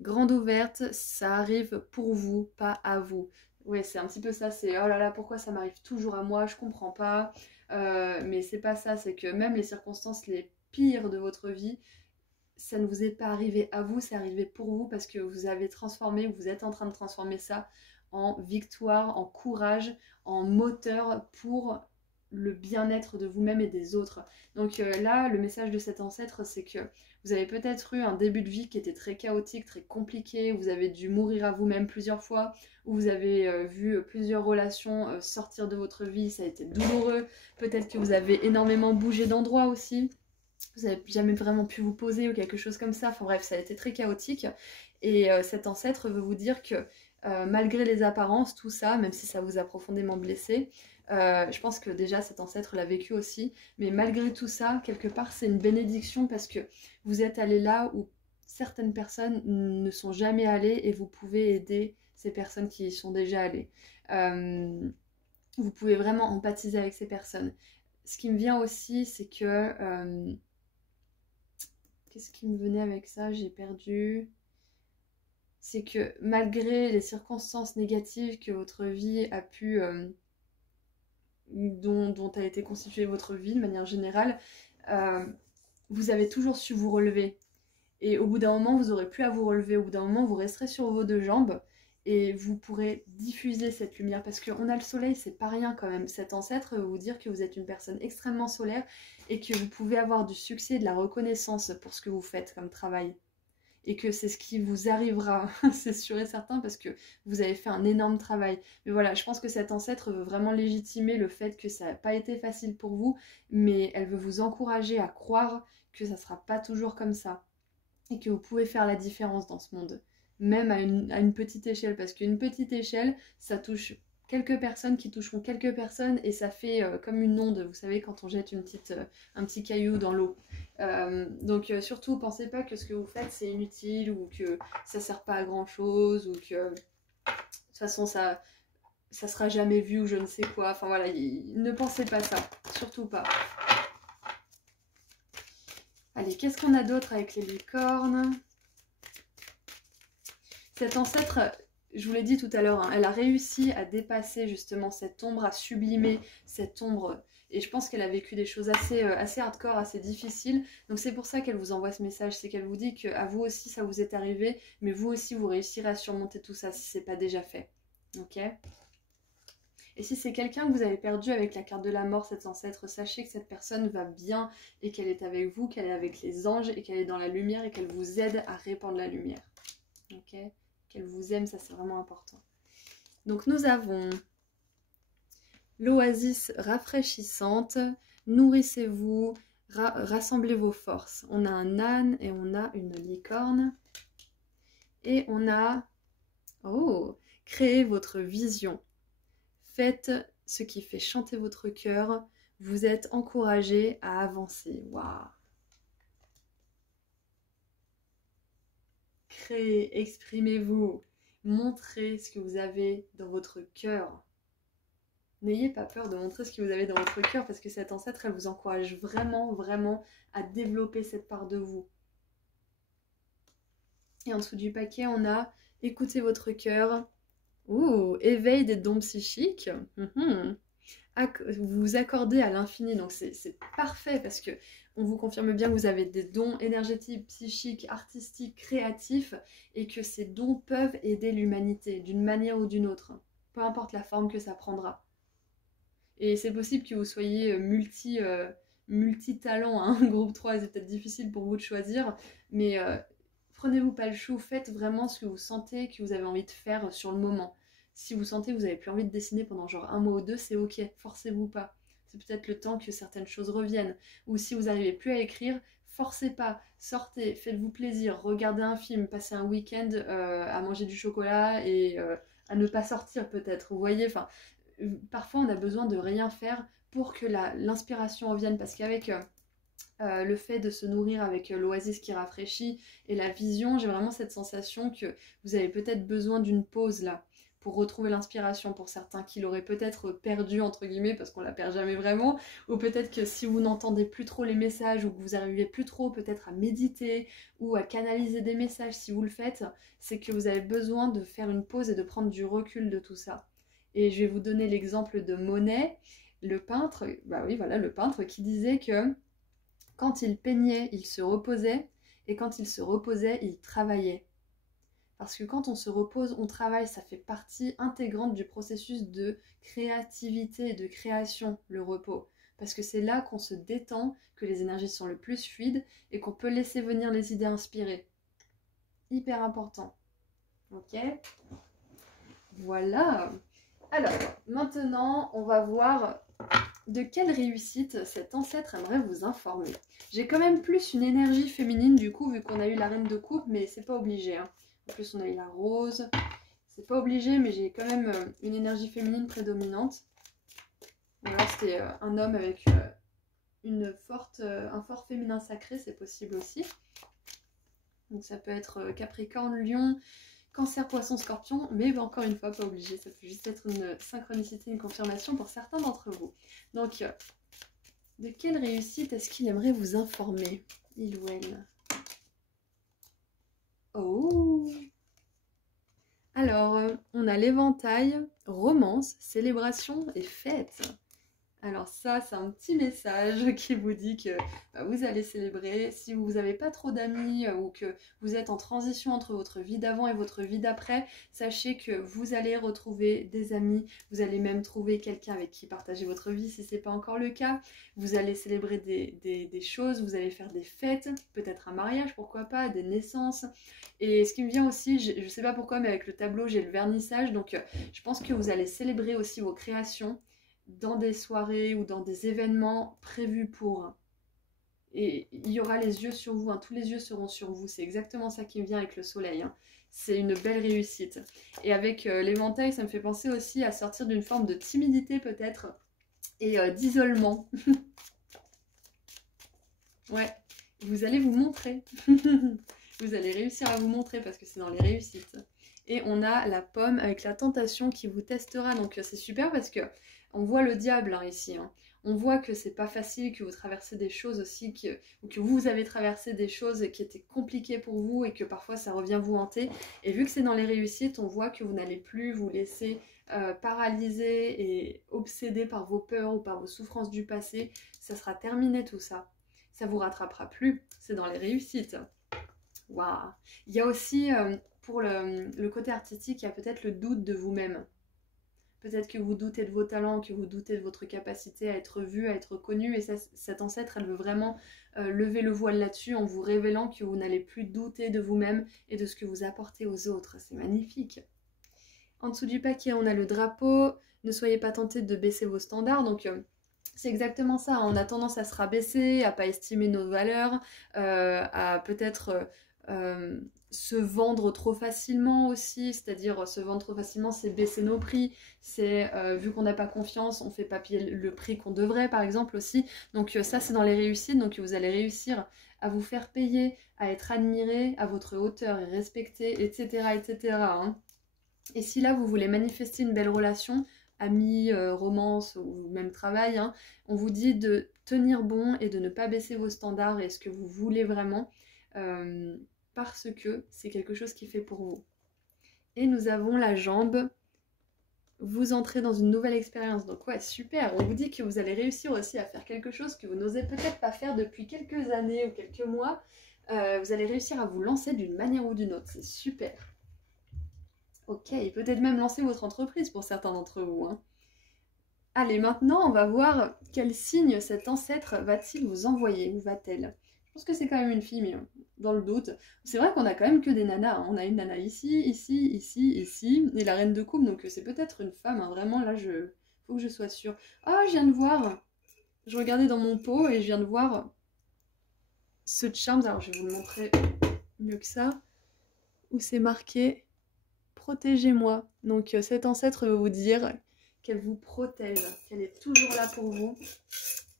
Grande ouverte, ça arrive pour vous, pas à vous. Ouais, c'est un petit peu ça, c'est oh là là, pourquoi ça m'arrive toujours à moi, je comprends pas. Mais c'est pas ça, c'est que même les circonstances les pires de votre vie, ça ne vous est pas arrivé à vous, c'est arrivé pour vous parce que vous avez transformé, vous êtes en train de transformer ça en victoire, en courage, en moteur pour le bien-être de vous-même et des autres. Donc là, le message de cet ancêtre, c'est que vous avez peut-être eu un début de vie qui était très chaotique, très compliqué, vous avez dû mourir à vous-même plusieurs fois, ou vous avez vu plusieurs relations sortir de votre vie, ça a été douloureux, peut-être que vous avez énormément bougé d'endroit aussi, vous n'avez jamais vraiment pu vous poser ou quelque chose comme ça, enfin bref, ça a été très chaotique, et cet ancêtre veut vous dire que malgré les apparences, tout ça, même si ça vous a profondément blessé, je pense que déjà cet ancêtre l'a vécu aussi, mais malgré tout ça, quelque part c'est une bénédiction parce que vous êtes allé là où certaines personnes ne sont jamais allées et vous pouvez aider ces personnes qui y sont déjà allées. Vous pouvez vraiment empathiser avec ces personnes. Ce qui me vient aussi, c'est que... qu'est-ce qui me venait avec ça? J'ai perdu... C'est que malgré les circonstances négatives que votre vie a pu... dont a été constituée votre vie de manière générale, vous avez toujours su vous relever. Et au bout d'un moment, vous n'aurez plus à vous relever. Au bout d'un moment, vous resterez sur vos deux jambes et vous pourrez diffuser cette lumière. Parce qu'on a le soleil, c'est pas rien quand même. Cet ancêtre veut vous dire que vous êtes une personne extrêmement solaire et que vous pouvez avoir du succès et de la reconnaissance pour ce que vous faites comme travail. Et que c'est ce qui vous arrivera, c'est sûr et certain, parce que vous avez fait un énorme travail. Mais voilà, je pense que cet ancêtre veut vraiment légitimer le fait que ça n'a pas été facile pour vous, mais elle veut vous encourager à croire que ça ne sera pas toujours comme ça. Et que vous pouvez faire la différence dans ce monde, même à une petite échelle, parce qu'une petite échelle, ça touche quelques personnes qui toucheront quelques personnes, et ça fait comme une onde, vous savez, quand on jette un petit caillou dans l'eau. Donc surtout, pensez pas que ce que vous faites, c'est inutile, ou que ça sert pas à grand chose, ou que de toute façon, ça sera jamais vu, ou je ne sais quoi. Enfin voilà, ne pensez pas ça, surtout pas. Allez, qu'est-ce qu'on a d'autre avec les licornes? Cet ancêtre, je vous l'ai dit tout à l'heure, hein, elle a réussi à dépasser justement cette ombre, à sublimer cette ombre. Et je pense qu'elle a vécu des choses assez hardcore, assez difficiles. Donc c'est pour ça qu'elle vous envoie ce message. C'est qu'elle vous dit qu'à vous aussi, ça vous est arrivé. Mais vous aussi, vous réussirez à surmonter tout ça si ce n'est pas déjà fait. Ok ? Et si c'est quelqu'un que vous avez perdu avec la carte de la mort, cet ancêtre, sachez que cette personne va bien et qu'elle est avec vous, qu'elle est avec les anges et qu'elle est dans la lumière et qu'elle vous aide à répandre la lumière. Ok ? Qu'elle vous aime, ça c'est vraiment important. Donc nous avons l'oasis rafraîchissante, nourrissez-vous, rassemblez vos forces. On a un âne et on a une licorne. Et on a, créez votre vision. Faites ce qui fait chanter votre cœur. Vous êtes encouragé à avancer. Waouh! Créez, exprimez-vous. Montrez ce que vous avez dans votre cœur. N'ayez pas peur de montrer ce que vous avez dans votre cœur parce que cette ancêtre, elle vous encourage vraiment, vraiment à développer cette part de vous. Et en dessous du paquet, on a écoutez votre cœur. Éveil des dons psychiques. Vous vous accordez à l'infini, donc c'est parfait parce que on vous confirme bien que vous avez des dons énergétiques, psychiques, artistiques, créatifs et que ces dons peuvent aider l'humanité d'une manière ou d'une autre, peu importe la forme que ça prendra. Et c'est possible que vous soyez multi-talent, hein. Groupe 3, c'est peut-être difficile pour vous de choisir, mais prenez-vous pas le chou, faites vraiment ce que vous sentez que vous avez envie de faire sur le moment. Si vous sentez que vous n'avez plus envie de dessiner pendant genre un mois ou deux, c'est ok, forcez-vous pas. C'est peut-être le temps que certaines choses reviennent. Ou si vous n'arrivez plus à écrire, forcez pas, sortez, faites-vous plaisir, regardez un film, passez un week-end à manger du chocolat et à ne pas sortir peut-être. Vous voyez, enfin, parfois on a besoin de rien faire pour que l'inspiration revienne parce qu'avec le fait de se nourrir avec l'oasis qui rafraîchit et la vision, j'ai vraiment cette sensation que vous avez peut-être besoin d'une pause là pour retrouver l'inspiration pour certains qui l'auraient peut-être perdu entre guillemets parce qu'on la perd jamais vraiment, ou peut-être que si vous n'entendez plus trop les messages ou que vous n'arrivez plus trop peut-être à méditer ou à canaliser des messages, si vous le faites, c'est que vous avez besoin de faire une pause et de prendre du recul de tout ça. Et je vais vous donner l'exemple de Monet, le peintre, le peintre qui disait que quand il peignait, il se reposait, et quand il se reposait, il travaillait. Parce que quand on se repose, on travaille, ça fait partie intégrante du processus de créativité et de création, le repos. Parce que c'est là qu'on se détend, que les énergies sont le plus fluides, et qu'on peut laisser venir les idées inspirées. Hyper important. Ok ? Voilà. Alors, maintenant, on va voir de quelle réussite cet ancêtre aimerait vous informer. J'ai quand même plus une énergie féminine du coup, vu qu'on a eu la reine de coupe, mais c'est pas obligé. Hein. En plus, on a eu la rose. C'est pas obligé, mais j'ai quand même une énergie féminine prédominante. Alors, c'était un homme avec un fort féminin sacré, c'est possible aussi. Donc ça peut être Capricorne, Lion, Cancer, Poisson, Scorpion, mais encore une fois, pas obligé, ça peut juste être une synchronicité, une confirmation pour certains d'entre vous. Donc, de quelle réussite est-ce qu'il aimerait vous informer, il ou elle? Oh! Alors, on a l'éventail, romance, célébration et fête. Alors ça, c'est un petit message qui vous dit que vous allez célébrer. Si vous n'avez pas trop d'amis ou que vous êtes en transition entre votre vie d'avant et votre vie d'après, sachez que vous allez retrouver des amis. Vous allez même trouver quelqu'un avec qui partager votre vie si ce n'est pas encore le cas. Vous allez célébrer des choses, vous allez faire des fêtes, peut-être un mariage, pourquoi pas, des naissances. Et ce qui me vient aussi, je ne sais pas pourquoi, mais avec le tableau, j'ai le vernissage. Donc je pense que vous allez célébrer aussi vos créations dans des soirées ou dans des événements prévus pour. Et il y aura les yeux sur vous, hein, tous les yeux seront sur vous. C'est exactement ça qui me vient avec le soleil. Hein. C'est une belle réussite. Et avec l'éventail, ça me fait penser aussi à sortir d'une forme de timidité peut-être et d'isolement. Ouais, vous allez vous montrer. Vous allez réussir à vous montrer parce que c'est dans les réussites. Et on a la pomme avec la tentation qui vous testera. Donc c'est super parce que on voit le diable hein, ici. Hein. On voit que c'est pas facile, que vous traversez des choses aussi, ou que vous avez traversé des choses qui étaient compliquées pour vous et que parfois ça revient vous hanter. Et vu que c'est dans les réussites, on voit que vous n'allez plus vous laisser paralyser et obséder par vos peurs ou par vos souffrances du passé. Ça sera terminé tout ça. Ça vous rattrapera plus. C'est dans les réussites. Waouh. Il y a aussi, pour le côté artistique, il y a peut-être le doute de vous-même. Peut-être que vous doutez de vos talents, que vous doutez de votre capacité à être vu, à être connu. Et ça, cette ancêtre, elle veut vraiment lever le voile là-dessus en vous révélant que vous n'allez plus douter de vous-même et de ce que vous apportez aux autres. C'est magnifique. En dessous du paquet, on a le drapeau. Ne soyez pas tentés de baisser vos standards. Donc, c'est exactement ça. On a tendance à se rabaisser, à pas estimer nos valeurs, à peut-être... se vendre trop facilement aussi, c'est-à-dire se vendre trop facilement, c'est baisser nos prix, c'est vu qu'on n'a pas confiance, on fait pas payer le prix qu'on devrait par exemple aussi, donc ça c'est dans les réussites, donc vous allez réussir à vous faire payer, à être admiré à votre hauteur et respecté, etc. etc. Hein. Et si là vous voulez manifester une belle relation, amis, romance ou même travail, hein, on vous dit de tenir bon et de ne pas baisser vos standards et ce que vous voulez vraiment, parce que c'est quelque chose qui fait pour vous. Et nous avons la jambe. Vous entrez dans une nouvelle expérience. Donc ouais, super. On vous dit que vous allez réussir aussi à faire quelque chose que vous n'osez peut-être pas faire depuis quelques années ou quelques mois. Vous allez réussir à vous lancer d'une manière ou d'une autre. C'est super. Ok, peut-être même lancer votre entreprise pour certains d'entre vous. Hein. Allez, maintenant, on va voir quel signe cet ancêtre va-t-il vous envoyer ou va-t-elle. Je pense que c'est quand même une fille, mais dans le doute. C'est vrai qu'on a quand même que des nanas. Hein. On a une nana ici, ici, ici, ici, et la reine de coupe, donc c'est peut-être une femme. Hein. Vraiment, là, faut que je sois sûre. Ah, je viens de voir. Je regardais dans mon pot et je viens de voir ce charms. Alors, je vais vous le montrer mieux que ça. Où c'est marqué « Protégez-moi ». Donc, cet ancêtre veut vous dire qu'elle vous protège, qu'elle est toujours là pour vous.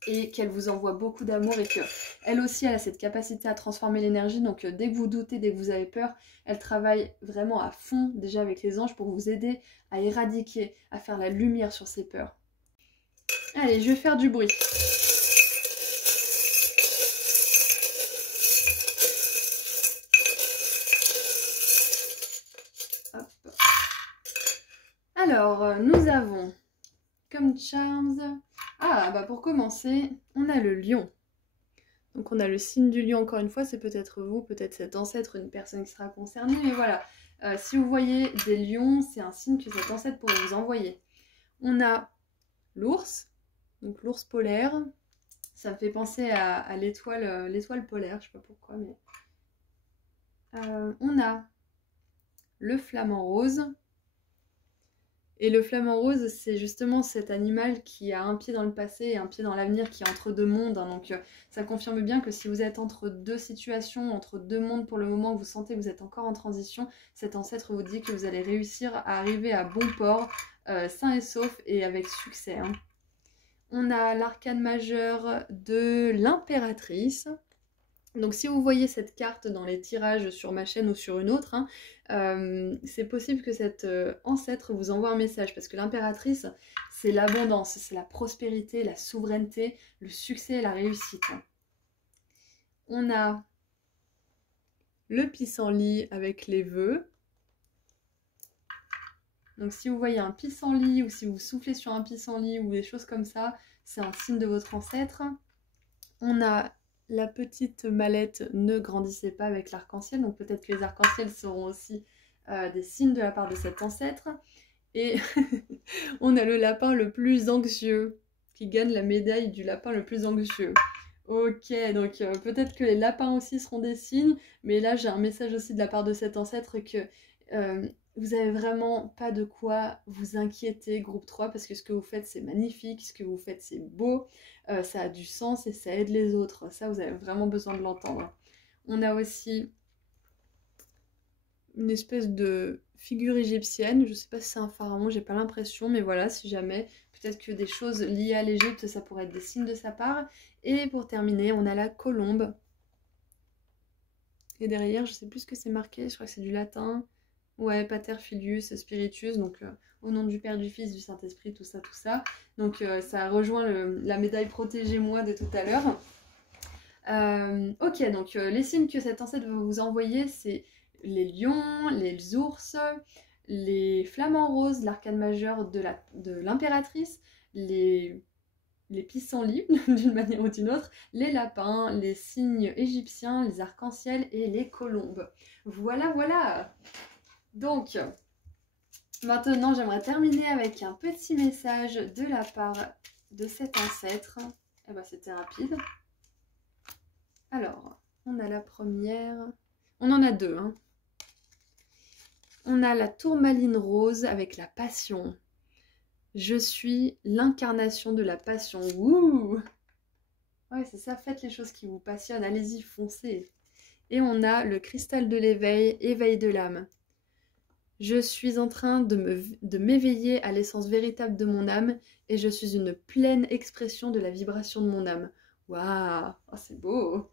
Et qu'elle vous envoie beaucoup d'amour et qu'elle aussi elle a cette capacité à transformer l'énergie. Donc dès que vous doutez, dès que vous avez peur, elle travaille vraiment à fond déjà avec les anges pour vous aider à éradiquer, à faire la lumière sur ces peurs. Allez, je vais faire du bruit. Hop. Alors, nous avons comme charms... Ah, bah pour commencer, on a le lion. Donc on a le signe du lion, encore une fois, c'est peut-être vous, peut-être cet ancêtre, une personne qui sera concernée, mais voilà. Si vous voyez des lions, c'est un signe que cet ancêtre pourrait vous envoyer. On a l'ours, donc l'ours polaire. Ça me fait penser à l'étoile polaire, je sais pas pourquoi, mais... on a le flamant rose. Et le flamant rose, c'est justement cet animal qui a un pied dans le passé et un pied dans l'avenir, qui est entre deux mondes. Hein. Donc ça confirme bien que si vous êtes entre deux situations, entre deux mondes pour le moment, vous sentez que vous êtes encore en transition, cet ancêtre vous dit que vous allez réussir à arriver à bon port, sain et sauf et avec succès. Hein. On a l'arcane majeur de l'impératrice. Donc si vous voyez cette carte dans les tirages sur ma chaîne ou sur une autre, hein, c'est possible que cette ancêtre vous envoie un message, parce que l'impératrice, c'est l'abondance, c'est la prospérité, la souveraineté, le succès et la réussite. On a le pissenlit avec les vœux. Donc si vous voyez un pissenlit ou si vous soufflez sur un pissenlit ou des choses comme ça, c'est un signe de votre ancêtre. On a la petite mallette ne grandissez pas avec l'arc-en-ciel, donc peut-être que les arcs-en-ciel seront aussi des signes de la part de cet ancêtre. Et on a le lapin le plus anxieux qui gagne la médaille du lapin le plus anxieux. Ok, donc peut-être que les lapins aussi seront des signes, mais là j'ai un message aussi de la part de cet ancêtre que vous avez vraiment pas de quoi vous inquiéter, groupe 3, parce que ce que vous faites c'est magnifique, ce que vous faites c'est beau, ça a du sens et ça aide les autres. Ça, vous avez vraiment besoin de l'entendre. On a aussi une espèce de figure égyptienne. Je sais pas si c'est un pharaon, j'ai pas l'impression, mais voilà, si jamais, peut-être que des choses liées à l'Égypte, ça pourrait être des signes de sa part. Et pour terminer, on a la colombe. Et derrière, je sais plus ce que c'est marqué, je crois que c'est du latin. Ouais, Pater Filius Spiritus, donc au nom du Père, du Fils, du Saint-Esprit, tout ça, tout ça. Donc ça rejoint la médaille Protégez-moi de tout à l'heure. Ok, donc les signes que cet ancêtre va vous envoyer, c'est les lions, les ours, les flamants roses, l'arcane majeur de l'impératrice, les pissenlits d'une manière ou d'une autre, les lapins, les signes égyptiens, les arcs-en-ciel et les colombes. Voilà, voilà. Donc, maintenant j'aimerais terminer avec un petit message de la part de cet ancêtre. Eh ben c'était rapide. Alors, on a la première. On en a deux, hein. On a la tourmaline rose avec la passion. Je suis l'incarnation de la passion. Wouh! Ouais, c'est ça, faites les choses qui vous passionnent, allez-y, foncez. Et on a le cristal de l'éveil, éveil de l'âme. Je suis en train de m'éveiller à l'essence véritable de mon âme et je suis une pleine expression de la vibration de mon âme. Waouh! Oh, c'est beau!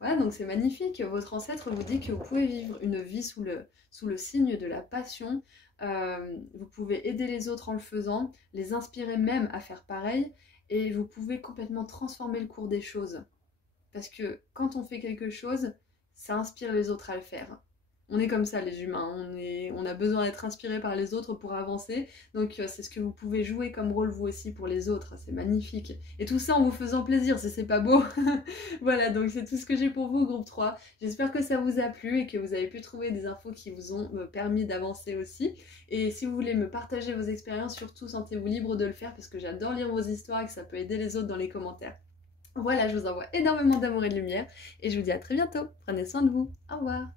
Voilà, donc c'est magnifique. Votre ancêtre vous dit que vous pouvez vivre une vie sous le signe de la passion. Vous pouvez aider les autres en le faisant, les inspirer même à faire pareil, et vous pouvez complètement transformer le cours des choses. Parce que quand on fait quelque chose, ça inspire les autres à le faire. On est comme ça les humains, on a besoin d'être inspiré par les autres pour avancer, donc c'est ce que vous pouvez jouer comme rôle vous aussi pour les autres, c'est magnifique. Et tout ça en vous faisant plaisir, c'est pas beau. Voilà, donc c'est tout ce que j'ai pour vous groupe 3. J'espère que ça vous a plu et que vous avez pu trouver des infos qui vous ont permis d'avancer aussi. Et si vous voulez me partager vos expériences, surtout sentez-vous libre de le faire parce que j'adore lire vos histoires et que ça peut aider les autres dans les commentaires. Voilà, je vous envoie énormément d'amour et de lumière et je vous dis à très bientôt. Prenez soin de vous. Au revoir.